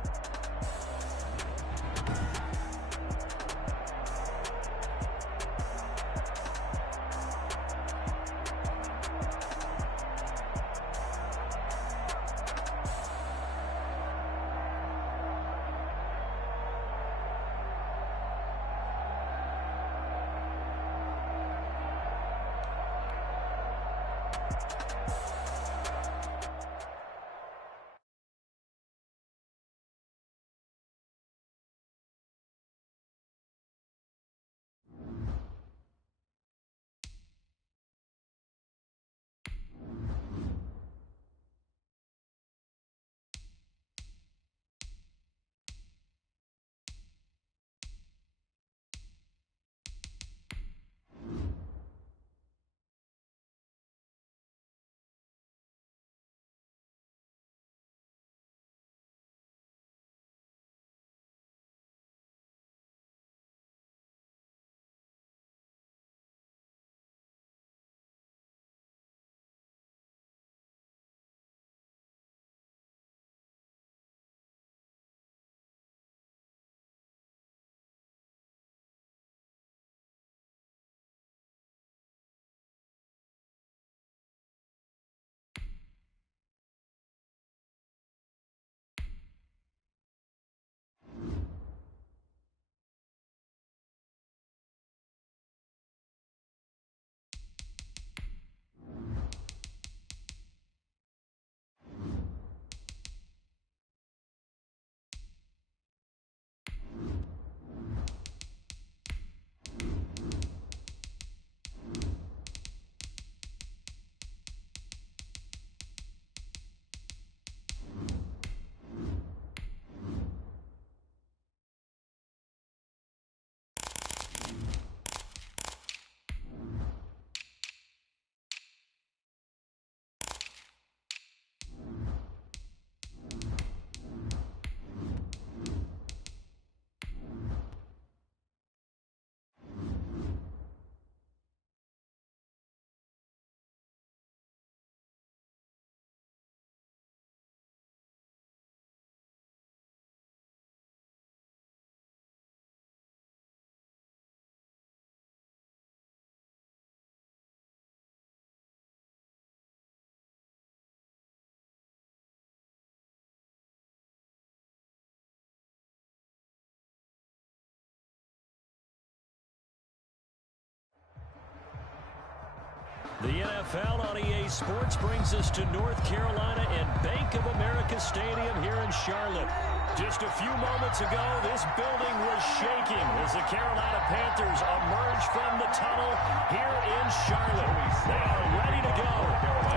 The NFL on EA Sports brings us to North Carolina and Bank of America Stadium here in Charlotte. Just a few moments ago, this building was shaking as the Carolina Panthers emerge from the tunnel here in Charlotte. They are ready to go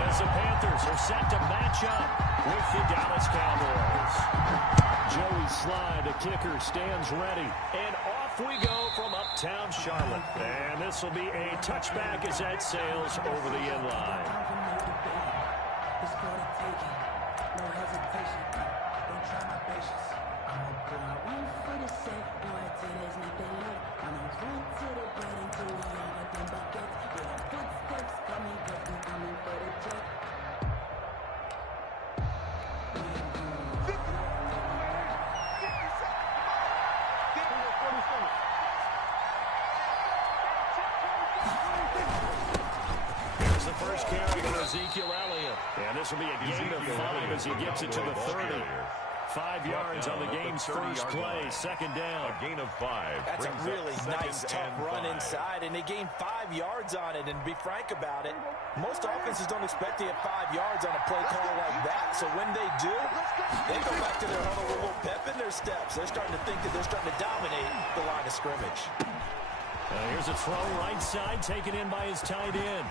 as the Panthers are set to match up with the Dallas Cowboys. Joey Sly, the kicker, stands ready. And off we go from uptown Charlotte. And this will be a touchback as that sails over the end line. Here's the first carry for Ezekiel Elliott. And this will be a gain of 5 as he gets it to the 30. 5 yards on the game's first play, second down. A gain of 5. That's a really nice, tough run inside, and they gained 5 yards on it. And to be frank about it, most offenses don't expect to get 5 yards on a play call like that. So when they do, they go back to their huddle with a little pep in their steps. They're starting to think that they're starting to dominate the line of scrimmage. Here's a throw right side, taken in by his tight end.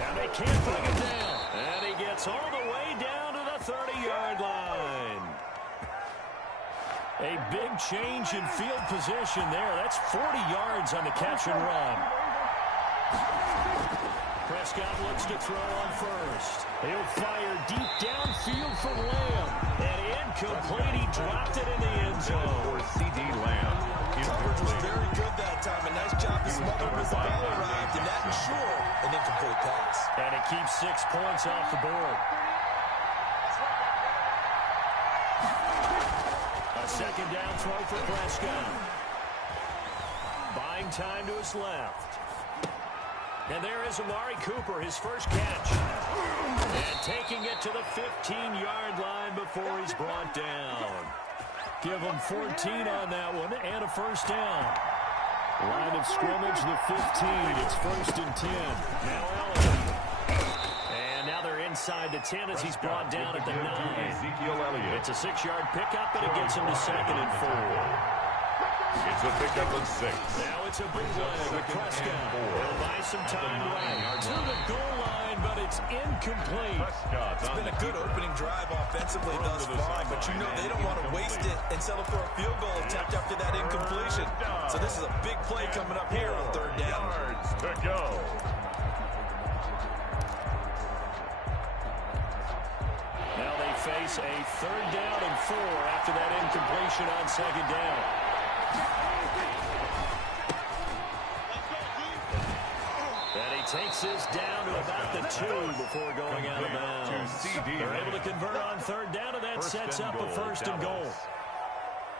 And they can't bring him down. And he gets all the way down to the 30-yard line. A big change in field position there. That's 40 yards on the catch and run. Prescott looks to throw on first. He'll fire deep downfield for Lamb. And incomplete. He dropped it in the end zone. For C.D. Lamb. Coverage was very good that time. A nice job to smother him as the ball arrived. And that ensured an incomplete pass. And it keeps 6 points off the board. A second down throw for Prescott. Buying time to his left. And there is Amari Cooper, his first catch. And taking it to the 15-yard line before he's brought down. Give him 14 on that one and a first down. Line of scrimmage, the 15. It's first and 10. Now Elliott. And now they're inside the 10 as he's brought down at the 9. Ezekiel Elliott. It's a 6-yard pickup, and it gets him to second and 4. It's a pickup of 6. Now it's a bootleg with Prescott. He'll buy some time right to the goal line, but it's incomplete. It's been a good opening drive offensively thus far, but you know they don't want to waste it and settle for a field goal attempt after that incompletion. So this is a big play coming up here on third down. Yards to go. Now they face a third down and 4 after that incompletion on second down. And he takes this down to about the 2 before going out of bounds. They're able to convert on third down, and that sets up a first and goal.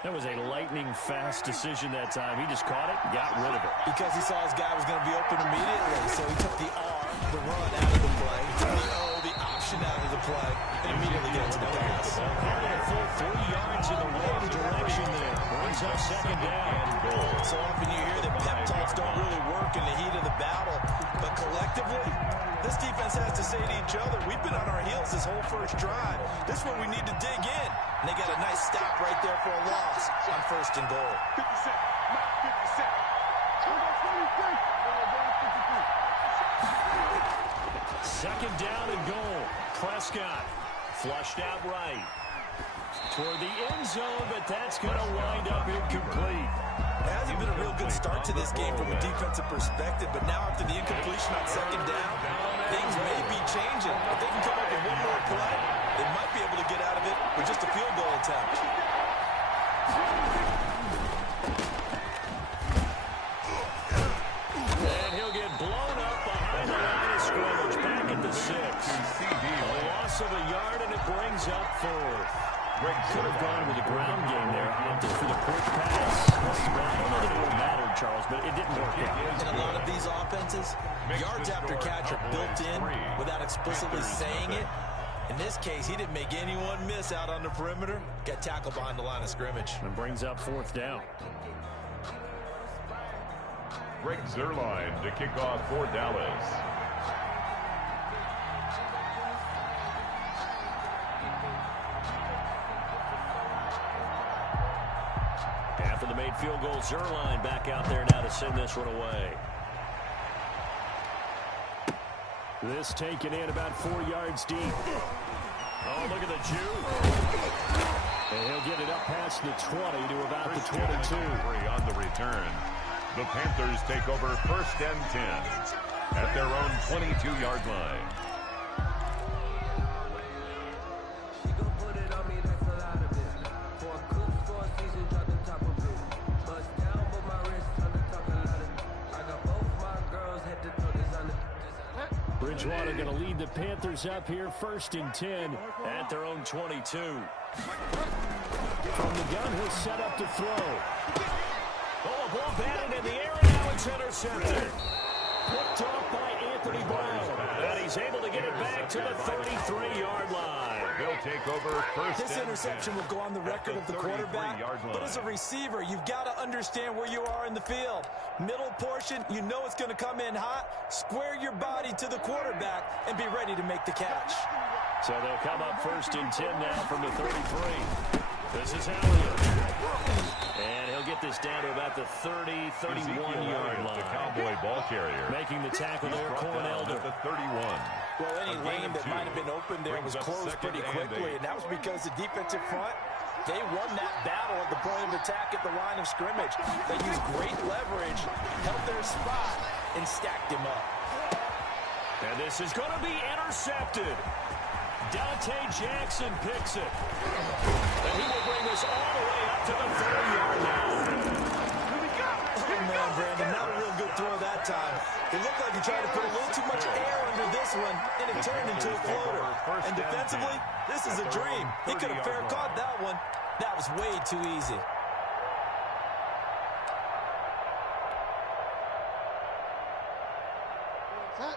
That was a lightning-fast decision that time. He just caught it and got rid of it. Because he saw his guy was going to be open immediately, so he took the R, the run, out of the play. He took the O, the option out of the play, and immediately got to the pass. Carried a full 3 yards in the wrong direction there. Brings up second down. So often you hear that pep talks don't really work in the heat of the battle, but collectively, this defense has to say to each other, we've been on our heels this whole first drive. This is where we need to dig in. And they got a nice stop right there for a loss on first and goal. 50 seconds. Mike, 50 seconds. 23. Second down and goal. Prescott flushed out right toward the end zone, but that's going to wind up incomplete. It hasn't been a real good start to this game from a defensive perspective, but now after the incompletion on second down, things may be changing. If they can come up with one more play, they might be able to get out of it with just a field goal attempt. And he'll get blown up behind the line of scrimmage, back at the 6. A loss of a yard, and it brings up 4th. Could have gone with the ground game there, opted for the quick pass. Well, I don't know that it would have mattered, Charles, but it didn't work out. In a lot of these offenses, yards after catch are built in without explicitly saying it. In this case, he didn't make anyone miss out on the perimeter. Got tackled behind the line of scrimmage. And brings up 4th down. Greg Zuerlein to kick off for Dallas. point field goal. Zerline back out there now to send this one away. This taken in about 4 yards deep. Oh, look at the juke. And he'll get it up past the 20 to about the 22. On the return. The Panthers take over 1st and 10 at their own 22-yard line. Bridgewater going to lead the Panthers up here 1st and 10 at their own 22. From the gun, he'll set up to throw. Oh, a ball batted in the air, and now it's intercepted. Picked off by Anthony Brown. And he's able to get it back to the 33-yard line. They'll take over 1st. This interception will go on the record of the quarterback, but as a receiver, you've got to understand where you are in the field. Middle portion, you know it's going to come in hot. Square your body to the quarterback and be ready to make the catch. So they'll come up 1st and 10 now from the 33. This is Elliott. And he'll get this down to about the 30, 31-yard line. The Cowboy ball carrier. Making the tackle there, Cornelder. At the 31. Well, any lane that might have been open there was closed pretty quickly, and that was because the defensive front, they won that battle at the point of attack at the line of scrimmage. They used great leverage, held their spot, and stacked him up. And this is going to be intercepted. Dante Jackson picks it. And he will bring this all the way up to the 30-yard line. Oh, man, Brandon, not a real good throw that time. It looked like he tried to put a little too much air under this one, and it turned into a floater. And defensively, this is a dream. He could have fair caught that one. That was way too easy.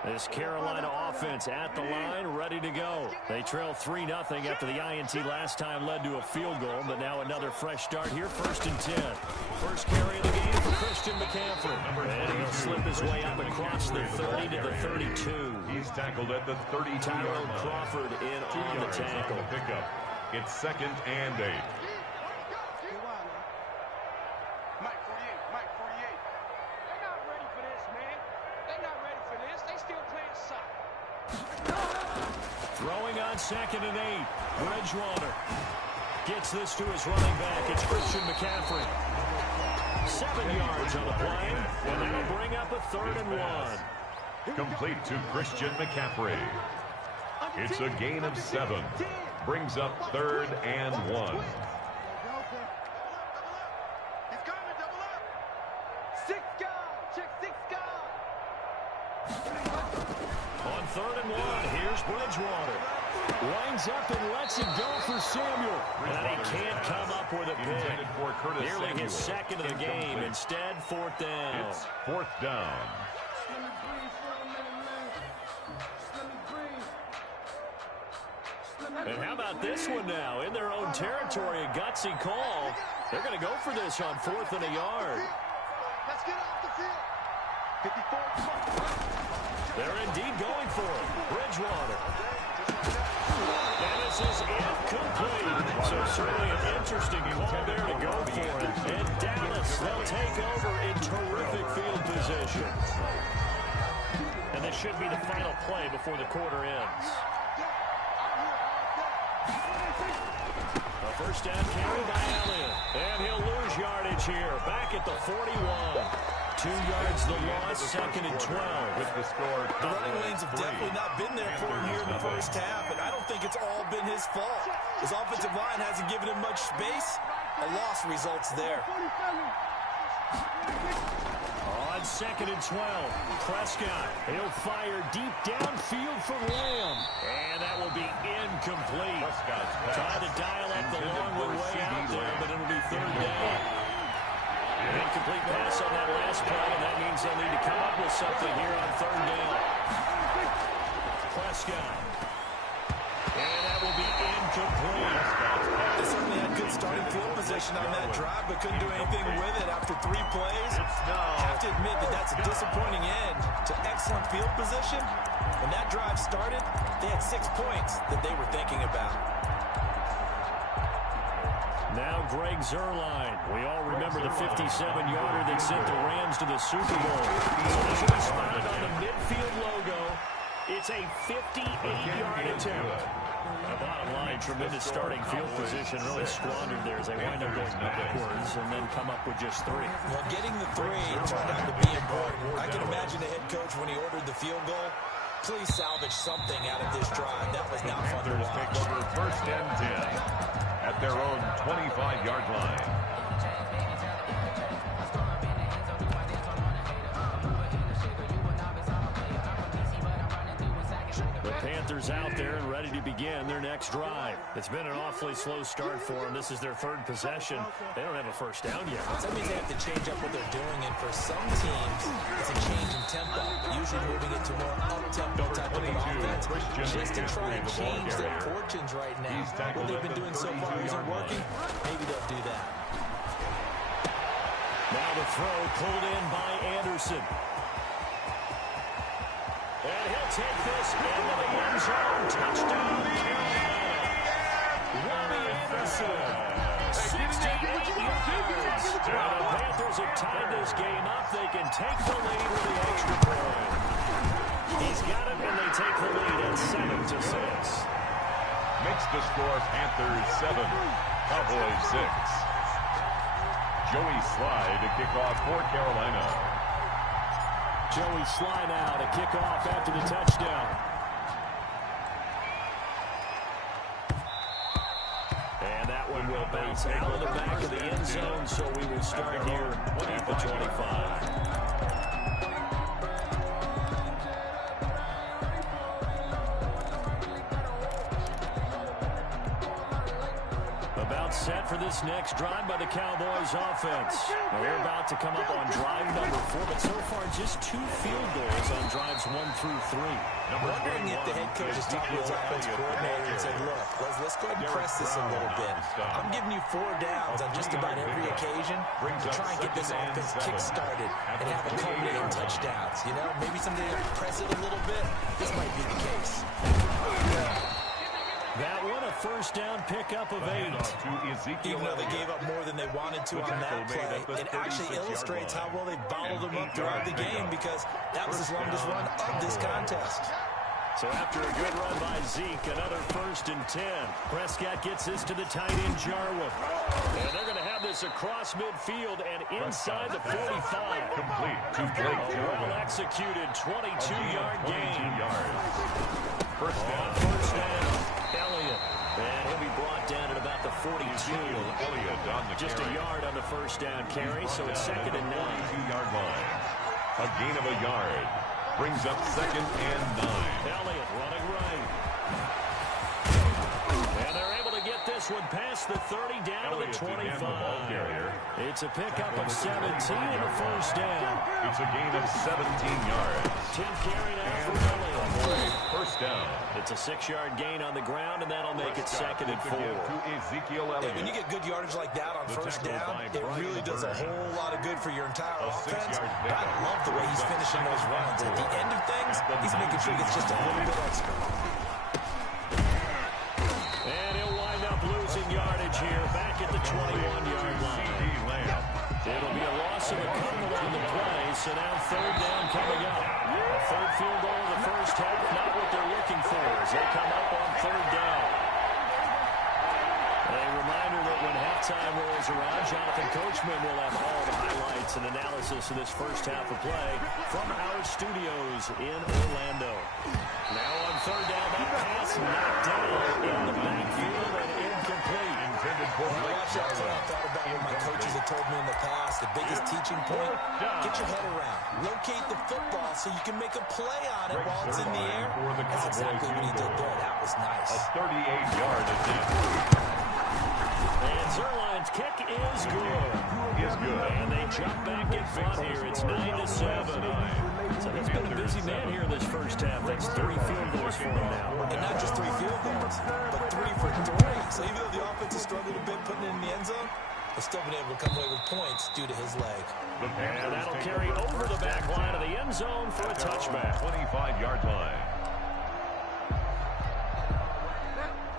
This Carolina offense at the line, ready to go. They trail 3-0 after the INT last time led to a field goal, but now another fresh start here, 1st and 10. First carry of the game for Christian McCaffrey. And he'll slip his way up across the 30 to the 32. He's tackled at the 32-yard Tyrone line. Crawford in on the tackle. Pickup. It's 2nd and 8. Mike 48, Mike 48. They're not ready for this, man. They're not ready for this. They still playing soccer. Throwing on 2nd and 8. Bridgewater gets this to his running back. It's Christian McCaffrey. 7 yards on the play, and that'll bring up a 3rd and 1. Complete to Christian McCaffrey. It's a gain of 7. Brings up 3rd and 1. He's coming, double up. 6 guard, check 6 guard. On 3rd and 1, here's Bridgewater. Winds up and lets it go for Samuel. And he can't come up with a pick. Nearly his 2nd of the game. Instead, 4th down. It's 4th down. And how about this one now? In their own territory, a gutsy call. They're going to go for this on 4th and a yard. Let's get off the field. 54. They're indeed going for it. Bridgewater. And this is incomplete. So certainly an interesting call there to go for it. And Dallas, they'll take over in terrific field position. And this should be the final play before the quarter ends. A first down carry by Elliott. And he'll lose yardage here. Back at the 41. 2 yards the loss, 2nd and 12. With the score. The running lanes have definitely not been there for him here in the first half, and I don't think it's all been his fault. His offensive line hasn't given him much space. A loss results there. On 2nd and 12, Prescott. He'll fire deep downfield for Lamb. And that will be incomplete. Trying to dial up the long way out there, but it'll be 3rd down. An incomplete pass on that last play, and that means they'll need to come up with something here on 3rd down. Prescott. And that will be incomplete. They certainly had good starting field position on that drive, but couldn't do anything with it after 3 plays. Have to admit that that's a disappointing end to excellent field position. When that drive started, they had 6 points that they were thinking about. Now Greg Zuerlein. We all remember the 57-yarder that sent the Rams to the Super Bowl. So this will be spotted on the midfield logo. It's a 58-yard attempt. Bottom line, tremendous starting field position, really squandered there as they wind up going backwards and then come up with just 3. Well, getting the 3 turned out to be important. I can imagine the head coach when he ordered the field goal. Please salvage something out of this drive. That was not fun to watch. Take over first and 10 at their own 25-yard line. Panthers out there and ready to begin their next drive. It's been an awfully slow start for them. This is their 3rd possession. They don't have a first down yet. That means they have to change up what they're doing, and for some teams, it's a change in tempo, usually moving it to more up-tempo type of an offense, just to try and change their fortunes right now. What they've been doing so far isn't working. Maybe they'll do that. Now the throw pulled in by Anderson. And he'll take this into the end zone. Touchdown, Carolina. Robbie Anderson, 68 yards. And the Panthers have tied this game up. They can take the lead with the extra point. He's got it, and they take the lead at 7-6. Makes the score Panthers 7, Cowboys 6. Joey Slye to kick off for Carolina. Joey Slye now to kick off after the touchdown. And that one will bounce out of the back of the end zone, so we will start here at the 25. Set for this next drive by the Cowboys offense. Now they're about to come up on drive number 4, but so far just 2 field goals on drives 1 through 3. Wondering if the head coach is talking to his offensive coordinator and said, look, let's go ahead and press this a little bit. I'm giving you 4 downs on just about every occasion to try and get this offense kick-started and have it culminate in touchdowns. You know, maybe someday press it a little bit. This might be the case. That one, a first down pickup of 8. Even though they gave up more than they wanted to on that play, it actually illustrates how well they bottled them up throughout the game, because that was his longest run of this contest. So after a good run by Zeke, another 1st and 10. Prescott gets this to the tight end, Jarwin. And they're going to have this across midfield and inside the 45. Complete to Blake Jarwin. Well executed, 22-yard gain. First down. First down, Elliott. And he'll be brought down at about the 42. Just a yard on the first down carry, so it's 2nd and 9. 2-yard line. A gain of a yard. Brings up 2nd and 9. Elliott running right. And they're able to get this one past the 30 down to the 25. It's a pickup of 17 and a first down. It's a gain of 17 yards. 10th carry now for Elliott. First down. It's a 6-yard gain on the ground, and that'll make it 2nd and 4. When you get good yardage like that on first down, it really does a whole lot of good for your entire offense. But I love the way he's finishing those runs. At the end of things, he's making sure he gets just a little bit extra. And he'll wind up losing yardage here back at the 21-yard line. It'll be a loss of a couple on the play, so now 3rd down coming up. A 3rd field goal in the first half, not what they're looking for as they come up on 3rd down. A reminder that when halftime rolls around, Jonathan Coachman will have all the highlights and analysis of this first half of play from our studios in Orlando. Now on 3rd down, that pass knocked down in the backfield and incomplete. Intended for Watch that. I thought about what my coaches have told me in the past. The biggest teaching point, get your head around. Locate the football so you can make a play on it while it's in the air. That's exactly what he did there. That was nice. A 38-yard attempt. And Zuerlein's kick is good. And they jump back in front here. It's 9-7. So he's been a busy man here in this first half. That's 3 field goals for him now. And not just 3 field goals, but 3 for 3. So even though the offense has struggled a bit putting it in the end zone, they've still been able to come away with points due to his leg. And that'll carry over the back line of the end zone for a touchback. 25-yard line.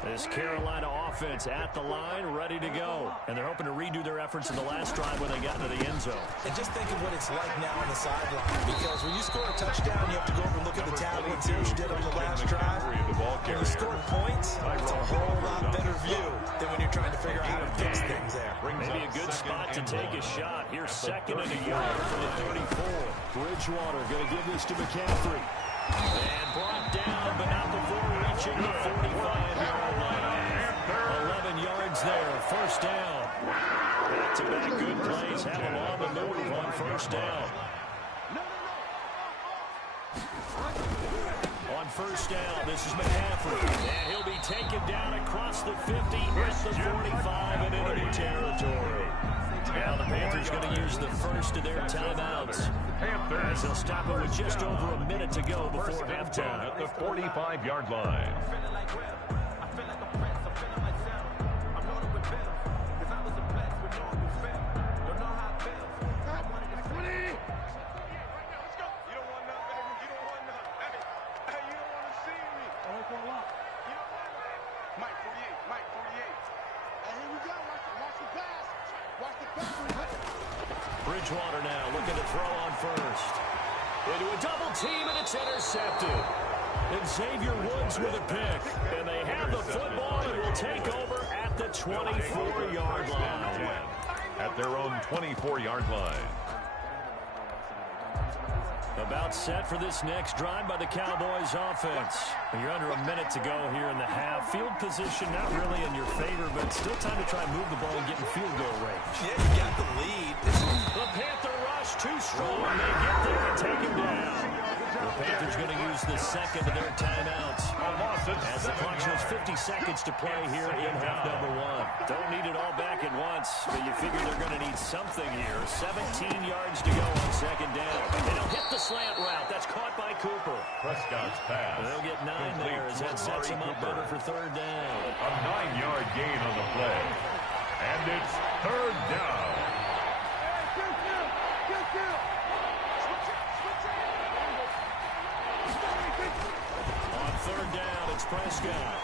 This Carolina offense at the line, ready to go. And they're hoping to redo their efforts in the last drive when they got into the end zone. And just think of what it's like now on the sideline. Because when you score a touchdown, you have to go over and look at the tablet and see what you did on the last drive. When you score points, it's a whole lot better view than when you're trying to figure out how to fix things there. Maybe a good spot to take a shot. Here's second and a yard from the 34. Bridgewater going to give this to McCaffrey. And brought down, but not before reaching the 45-yard line. 11 yards there, first down. Back-to-back good plays have them on the move on first down. On first down, this is McCaffrey. And he'll be taken down across the 50 at the 45 and enemy territory. Now the Panthers going to use the first of their timeouts. As they'll stop it with just over a minute to go before halftime. At the 45-yard line. Bridgewater now looking to throw on first. Into a double team, and it's intercepted. And Xavier Woods with a pick. And they have the football and will take over at the 24-yard line. At their own 24-yard line. About set for this next drive by the Cowboys offense. And you're under a minute to go here in the half. Field position not really in your favor, but still time to try and move the ball and get in field goal range. Yeah, you got the lead. The Panther rush too strong. They get there and take him down. The Panthers going to use the second of their timeouts. As the clock shows 50 seconds to play here in half number one. Don't need it all back at once, but you figure they're going to need something here. 17 yards to go on second down. And he'll hit the slant route. That's caught by Cooper. Prescott's pass. They'll get 9 there as that sets him up better for third down. A 9-yard gain on the play. And it's third down. On third down, it's Prescott.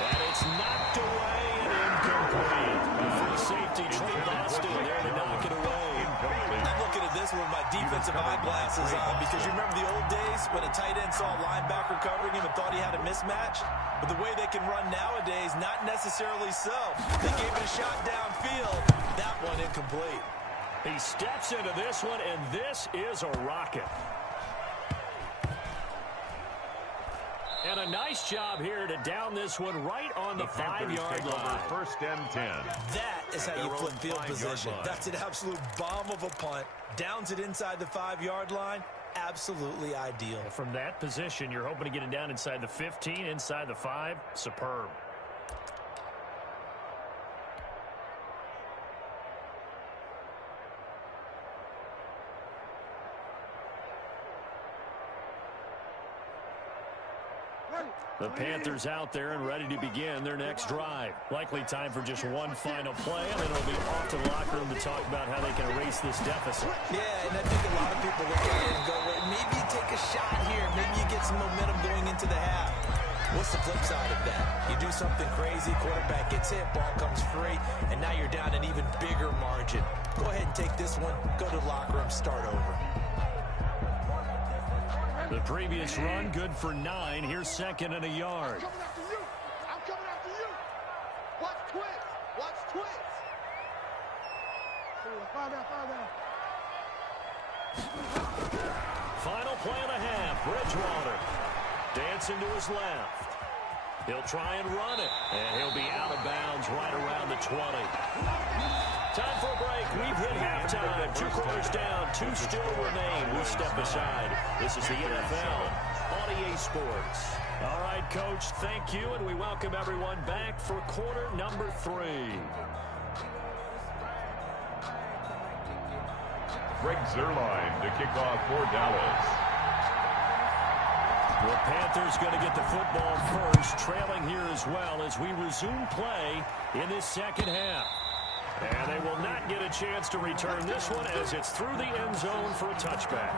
And it's knocked away and incomplete. Free safety, Trey Boston there to knock it away. I'm looking at this with my defensive eyeglasses on because you remember the old days when a tight end saw a linebacker covering him and thought he had a mismatch? But the way they can run nowadays, not necessarily so. They gave it a shot downfield. That one incomplete. He steps into this one, and this is a rocket. And a nice job here to down this one right on the 5-yard line. First and 10. That is how you flip field position. That's an absolute bomb of a punt. Downs it inside the 5-yard line. Absolutely ideal. From that position, you're hoping to get it down inside the 15, inside the 5. Superb. The Panthers out there and ready to begin their next drive. Likely time for just one final play, and then it'll be off to the locker room to talk about how they can erase this deficit. Yeah, and I think a lot of people look at it and go, well, maybe you take a shot here. Maybe you get some momentum going into the half. What's the flip side of that? You do something crazy, quarterback gets hit, ball comes free, and now you're down an even bigger margin. Go ahead and take this one, go to the locker room, start over. The previous run, good for 9. Here's second and a yard. I'm coming after you. I'm coming after you. Watch twins. Watch twins. Find out. Final play and a half. Bridgewater dancing to his left. He'll try and run it, and he'll be out of bounds right around the 20. Time for a break. We've hit halftime. 2 quarters down. 2 still remain. We step aside. This is the NFL on EA Sports. All right, Coach, thank you, and we welcome everyone back for quarter number 3. Greg Zuerlein to kick off for Dallas. The Panthers going to get the football first, trailing here as well as we resume play in this second half. And they will not get a chance to return this one as it's through the end zone for a touchback.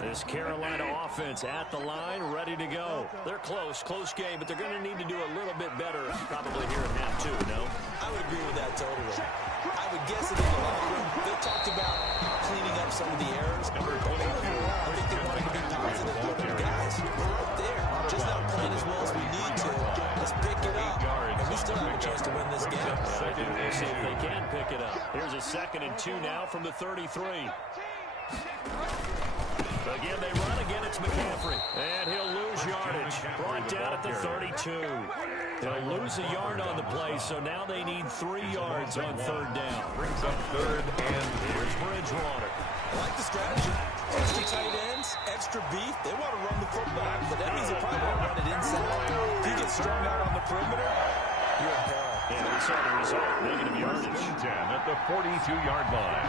This Carolina offense at the line, ready to go. They're close game, but they're going to need to do a little bit better probably here in half two, no? I would agree with that totally. I would guess that in the locker room, they talked about cleaning up some of the errors. But overall, I think they wanted to be positive. Guys, we're up there. Just not playing as well as we need to. Let's pick it up. And we still have a chance to win this game. We'll see if they can pick it up. Here's a 2nd and 2 now from the 33. Again, they run. Again, it's McCaffrey. And he'll lose yardage. Brought down at the 32. He'll lose a yard on the play, so now they need 3 yards on 3rd down. Brings up 3rd and here's Bridgewater. I like the strategy. Extra tight ends, extra beef. They want to run the football, but that means they probably won't run it inside. If you get strung out on the perimeter, you're in peril. Yeah, we saw the result. Negative yardage. 10 at the 42-yard line.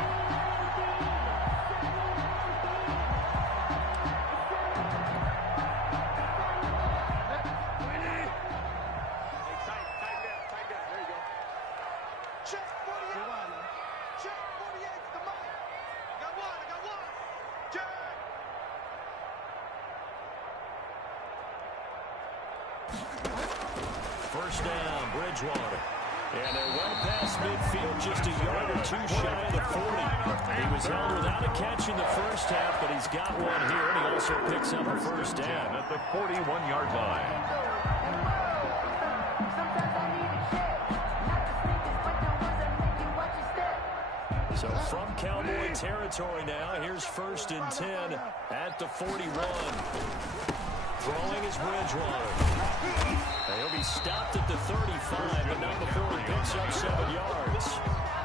First down, Bridgewater. And they're well past midfield, just a yard or 2 shy of the 40. He was held without a catch in the first half, but he's got one here, and he also picks up a first down. At the 41-yard line. So from Cowboy territory now, here's 1st and 10 at the 41. Throwing is Bridgewater. He'll be stopped at the 35, but not before he picks up 7 yards.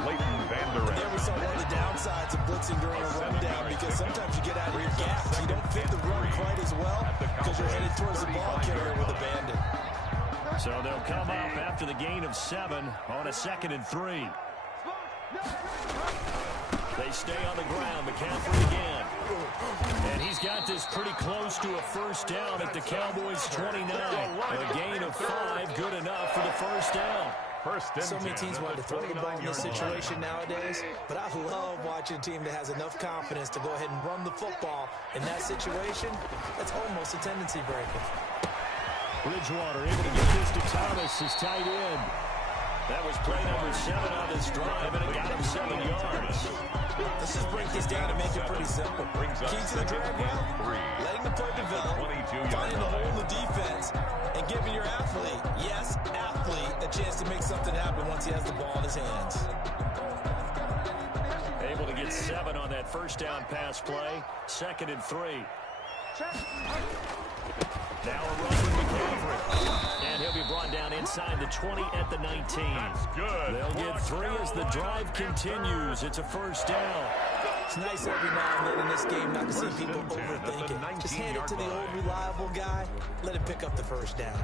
There we saw one of the downsides of blitzing during a rundown, because sometimes you get out of your gaps. You don't fit the run quite as well because you're headed towards the ball carrier with a bandit. So they'll come up after the gain of 7 on a 2nd and 3. They stay on the ground. McCaffrey again. And he's got this pretty close to a first down at the Cowboys' 29. A gain of 5, good enough for the first down. So many teams want to throw the ball in this situation nowadays, but I love watching a team that has enough confidence to go ahead and run the football. In that situation, that's almost a tendency breaker. Bridgewater able to get this to Thomas, his tight end. That was play number 7 on this drive, and it got him 7 yards. Let's just break this down and make it pretty simple. Key to the drag route, letting the play develop, finding the hole in the defense, and giving your athlete, yes, athlete, a chance to make something happen once he has the ball in his hands. Able to get 7 on that first down pass play. 2nd and 3. Now a run with McCaffrey. And he'll be brought down inside the 20 at the 19. That's good. They'll get 3 as the drive continues. It's a first down. It's nice every now and then in this game not to see people overthink it. Just hand it to the old reliable guy. Let him pick up the first down.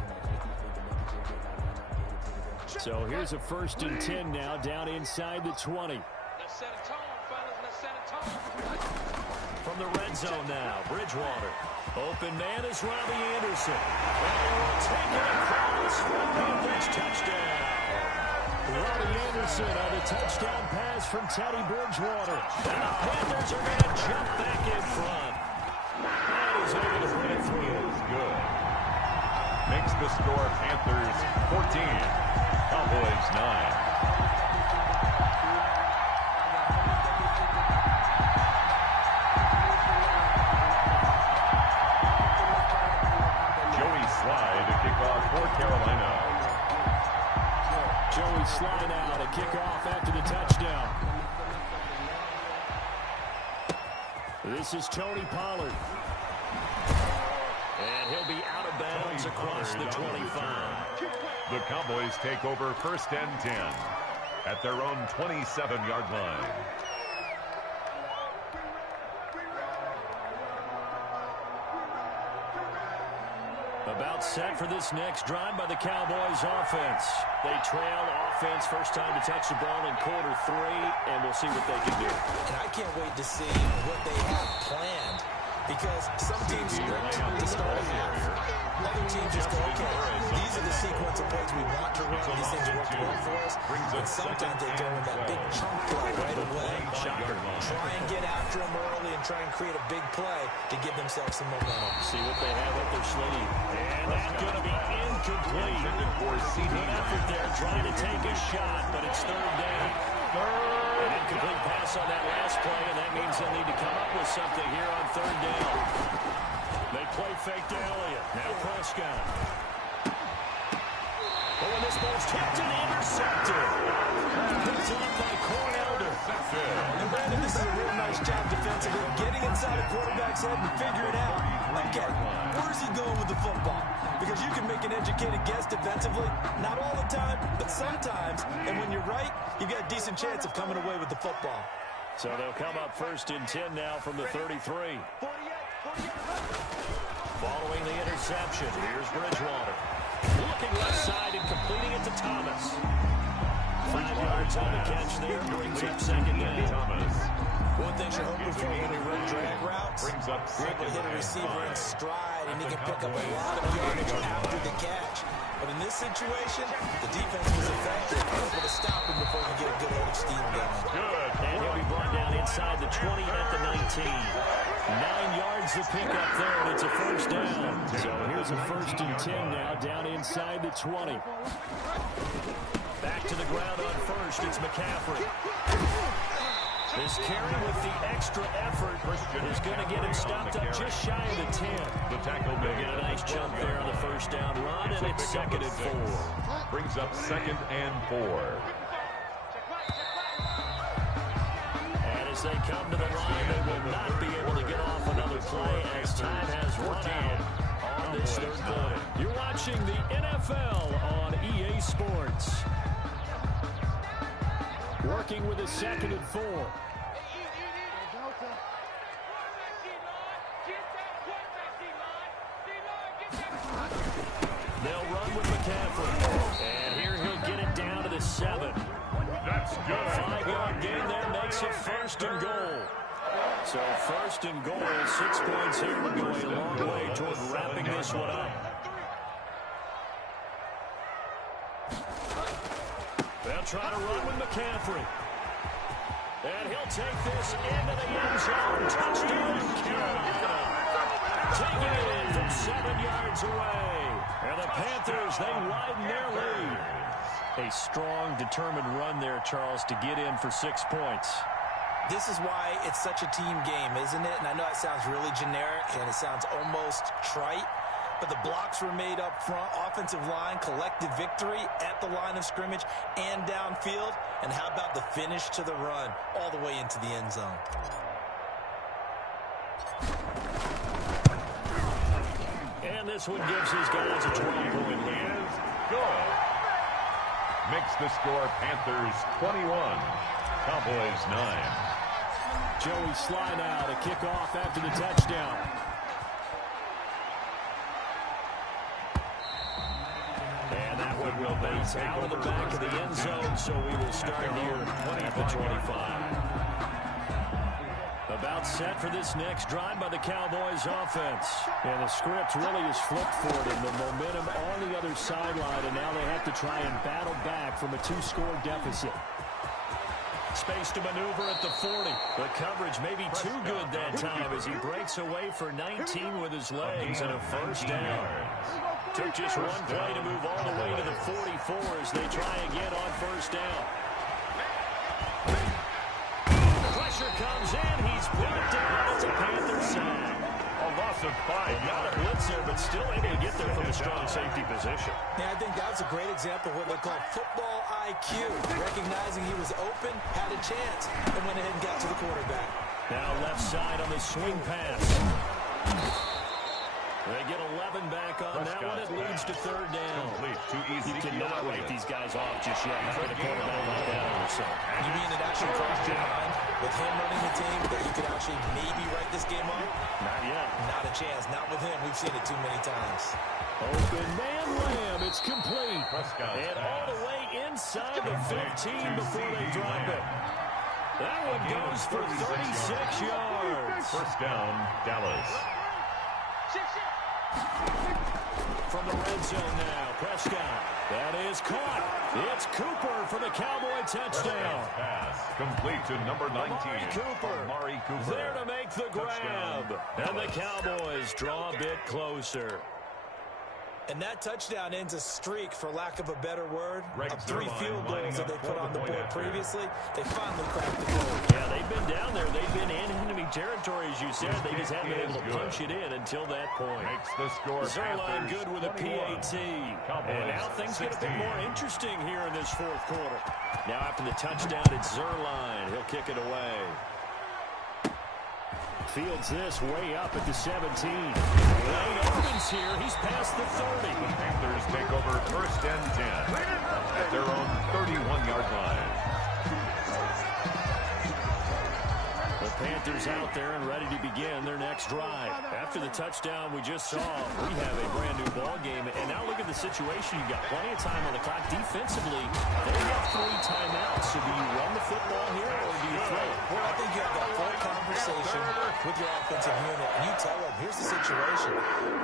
So here's a 1st and 10 now down inside the 20. Let's set a tone, fellas. Let's set a tone. From the red zone now, Bridgewater. Open man is Robbie Anderson. And he will take it across for Panthers touchdown. Robbie Anderson on the touchdown pass from Teddy Bridgewater. And the Panthers are going to jump back in front. And he's able to put it through. Good. Makes the score Panthers 14, Cowboys 9. For Carolina. Joey Sly now to kick off after the touchdown. This is Tony Pollard. And he'll be out of bounds across the 25. The Cowboys take over 1st and 10 at their own 27-yard line. About set for this next drive by the Cowboys offense. They trail offense, first time to touch the ball in quarter 3, and we'll see what they can do. And I can't wait to see what they have planned. Because some teams script to start a half. Other teams just go, okay, these are the sequence of plays we want to run. These things work well for us. And sometimes they throw in that big chunk play right away. Try and get after them early and try and create a big play to give themselves some momentum. See what they have up their sleeve. And that's going to be incomplete. Good effort there trying to take a shot, but it's third down. An incomplete pass on that last play, and that means they'll need to come up with something here on third down. They play fake to Elliott. Now Prescott. Oh, and this ball's tipped and intercepted. Picked up by Cornelder. And Brandon, this is a real nice job defensively, getting inside a quarterback's head and figuring out, okay, where's he going with the football? Because you can make an educated guess defensively, not all the time, but sometimes. And when you're right, you've got a decent chance of coming away with the football. So they'll come up 1st and 10 now from the 33. Following the interception, here's Bridgewater. Looking left side and completing it to Thomas. 5 yards on the catch there, brings up second down. One thing you're hoping for when you run drag routes, you're able to hit a receiver in stride, and he can pick up a lot of yardage after the catch. But in this situation, the defense was effective, able to stop him before he get a good hold of steam going. Good. And he'll be brought down inside the 20 at the 19. 9 yards to pick up there, and it's a first down. So here's a 1st and 10 now, down inside the 20. Back to the ground on first, it's McCaffrey. This carry with the extra effort is going to get him stopped up just shy of the 10. The tackle They'll get a nice jump there on the first down run, and it's 2nd and 4. Brings up 2nd and 4. And as they come to the line, they will not be able to get off another play as time has run out on this third quarter. You're watching the NFL on EA Sports. Working with a 2nd and 4. They'll run with McCaffrey. And here he'll get it down to the 7. That's good. 5-yard gain there makes it 1st and goal. So 1st and goal, 6 points here, going a long way toward wrapping this one up. They'll try to run with McCaffrey. And he'll take this into the end zone. Touchdown, Carolina. Taking it in from 7 yards away. And the Panthers, they widen their lead. A strong, determined run there, Charles, to get in for 6 points. This is why it's such a team game, isn't it? And I know it sounds really generic and it sounds almost trite, but the blocks were made up front, offensive line, collective victory at the line of scrimmage and downfield. And how about the finish to the run all the way into the end zone? And this one gives his guys a 12-point lead. Good. Makes the score Panthers 21, Cowboys 9. Joey Sly now to kick off after the touchdown. And that one will bounce out of the back of the end zone, so we will start here at the 25. About set for this next drive by the Cowboys offense. And the script really is flipped for them. The momentum on the other sideline, and now they have to try and battle back from a 2-score deficit. Space to maneuver at the 40. The coverage may be too good that time as he breaks away for 19 with his legs and a first down. Took just one play to move all the way to the 44 as they try again on first down. Pressure comes in. He's brought down. It's a Panther sack. A loss of 5. Not a blitzer, but still able to get there from a strong safety position. Yeah, I think that was a great example of what they call football IQ. Recognizing he was open, had a chance, and went ahead and got to the quarterback. Now left side on the swing pass. They get 11 back on that one. It leads to third down. Too easy. You cannot write these guys off just yet. You get a quarterback like that on yourself. You mean it actually crossed your mind with him running the team that you could actually maybe write this game off? Not yet. Not a chance. Not with him. We've seen it too many times. Open man Lamb. It's complete. And all the way inside the 15 before they drop it. That one goes for 36 yards. First down, Dallas. From the red zone now, Prescott. That is caught. It's Cooper for the Cowboy touchdown. Pass complete to number 19. Amari Cooper. There to make the grab. And the Cowboys draw a bit closer. And that touchdown ends a streak, for lack of a better word, of 3 Zerline field goals that they put on the board previously. They finally cracked the code. Yeah, they've been down there. They've been in enemy territory, as you said. They just haven't been able to punch it in until that point. Makes the score. Zerline good with a PAT. And now things get a bit more interesting here in this fourth quarter. Now after the touchdown, it's Zerline. He'll kick it away. Fields this way up at the 17. Lane opens here. He's past the 30. The Panthers take over first and 10 at their own 31-yard line. The Panthers out there and ready to begin their next drive. After the touchdown we just saw, we have a brand new ball game. And now look at the situation. You've got plenty of time on the clock. Defensively, they have 3 timeouts. So do you run the football here or do you throw it? Well, I think you have that full conversation with your offensive unit, and you tell them, here's the situation.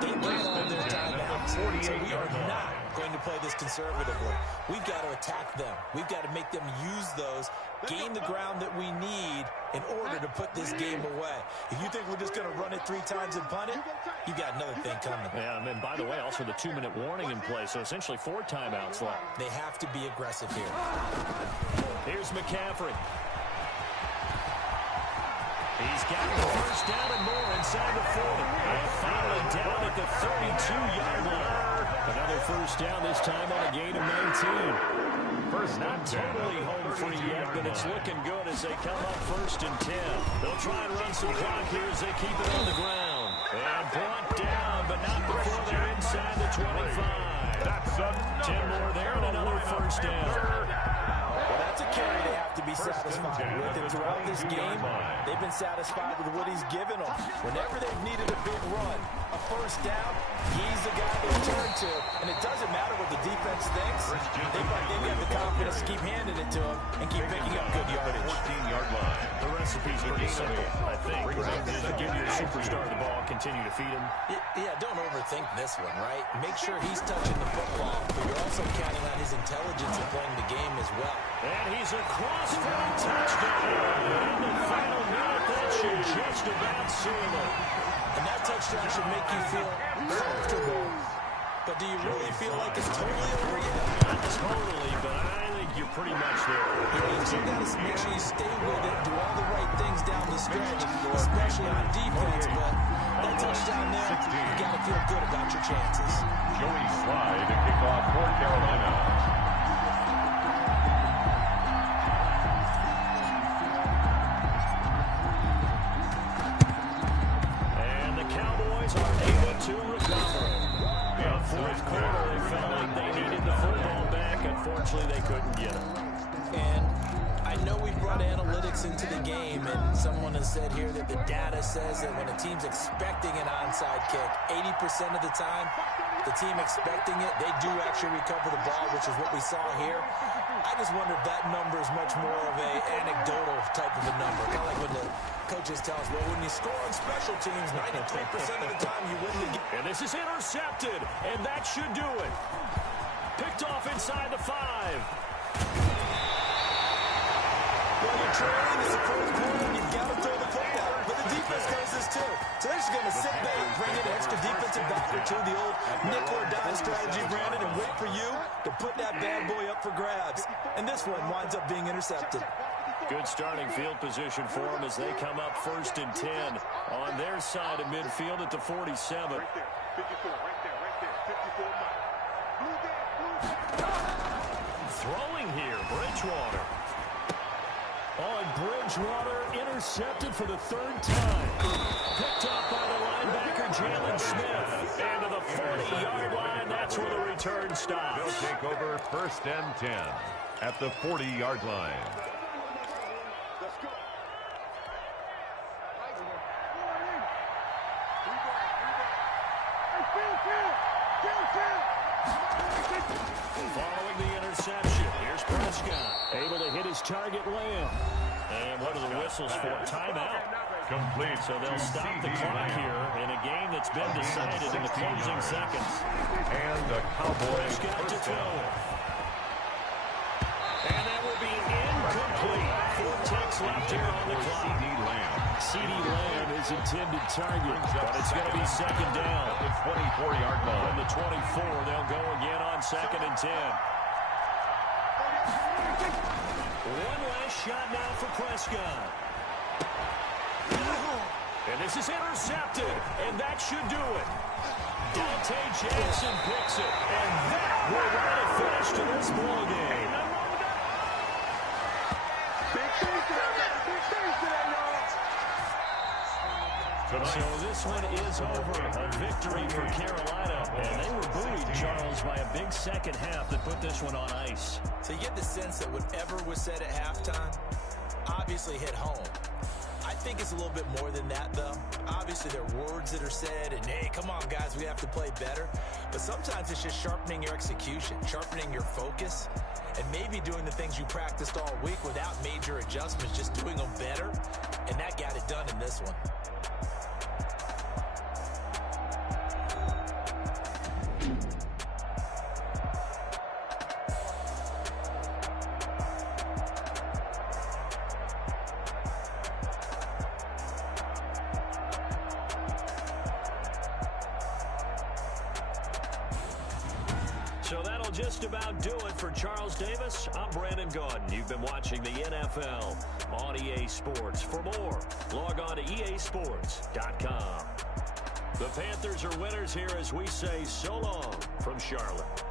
They bring on their timeouts, so we are not going to play this conservatively. We've got to attack them. We've got to make them use those, gain the ground that we need in order to put this game away. If you think we're just going to run it 3 times and punt it, you got another thing coming. Yeah, and by the way, also the 2-minute warning in play, so essentially 4 timeouts left. They have to be aggressive here. Here's McCaffrey. He's got the first down and more inside the 40. And finally down at the 32-yard line. Another first down, this time on a gain of 19. First Not totally home free yet, but it's looking good as they come up first and 10. They'll try and run some clock here as they keep it on the ground. And brought down, but not before they're inside the 25. That's 10 more there and another first down. Well, that's a carry they have to be satisfied with. And throughout this game, they've been satisfied with what he's given them. Whenever they've needed a big run, a first down, he's the guy they turn to. And it doesn't matter what the defense thinks. They've got the confidence to keep handing it to him and keep picking up good yardage. 14-yard line. The recipe's pretty simple, I think. Just give your superstar the ball, continue to feed him. Yeah, don't overthink this one, right? Make sure he's touching the football, but you're also counting on his intelligence in playing the game as well. And he's across for a touchdown. In the final minute, that should just about seal it. And that touchdown should make you feel comfortable. But do you really feel like it's totally over yet? Not totally, but I think you're pretty much there. You still got to make sure you stay with it, do all the right things down the stretch, especially on defense. But that touchdown there, you got to feel good about your chances. Joey Slye to kick off for Carolina. And the Cowboys are able to recover. Fourth quarter, they felt like they needed the football back. Unfortunately, they couldn't get it. And I know we brought analytics into the game, and someone has said here that the data says that when a team's expecting an onside kick, 80% of the time, the team expecting it, they do actually recover the ball, which is what we saw here. I just wonder if that number is much more of a anecdotal type of a number. Kind of like when the coaches tell us, well, when you score on special teams, 93% of the time you win the game. And this is intercepted, and that should do it. Picked off inside the 5. Well, you're trailing, it's the fourth quarter, you've got to throw the football. But the defense knows this too. So they're just going to sit back, bring in an extra defensive backer to the old nickel or dime strategy, Brandon, and wait for you to put that bad boy up for grabs. And this one winds up being intercepted. Good starting field position for them as they come up first and 10 on their side of midfield at the 47. Right there, 54, right there, 54 miles. Throwing here, Bridgewater. Bridgewater intercepted for the 3rd time. Picked up by the linebacker, Jalen Smith. And to the 40-yard line, that's where the return stops. They'll take over first and 10 at the 40-yard line. Let's go. Following the interception, here's Prescott. Able to hit his target, Lamb. And what are the whistles for? Timeout. Complete. So they'll stop the clock here in a game that's been decided in the closing seconds. And the Cowboys Prescott to first throw down. it. And that will be incomplete. 4 ticks left here on the clock. CD Lamb. CD Lamb is intended target, but it's going to be second down. At the 24-yard line. From the 24, they'll go again on 2nd and 10. One last shot now for Prescott. And this is intercepted, and that should do it. Dante Jackson picks it, and that will write a finish to this ball game. So this one is over. A victory for Carolina, and they were buoyed, Charles, by a big second half that put this one on ice. So you get the sense that whatever was said at halftime obviously hit home. I think it's a little bit more than that, though. Obviously, there are words that are said, and, hey, come on, guys, we have to play better. But sometimes it's just sharpening your execution, sharpening your focus, and maybe doing the things you practiced all week without major adjustments, just doing them better, and that got it done in this one. So that'll just about do it for Charles Davis. I'm Brandon Gaudin. You've been watching the NFL on EA Sports. For more, log on to easports.com. The Panthers are winners here as we say so long from Charlotte.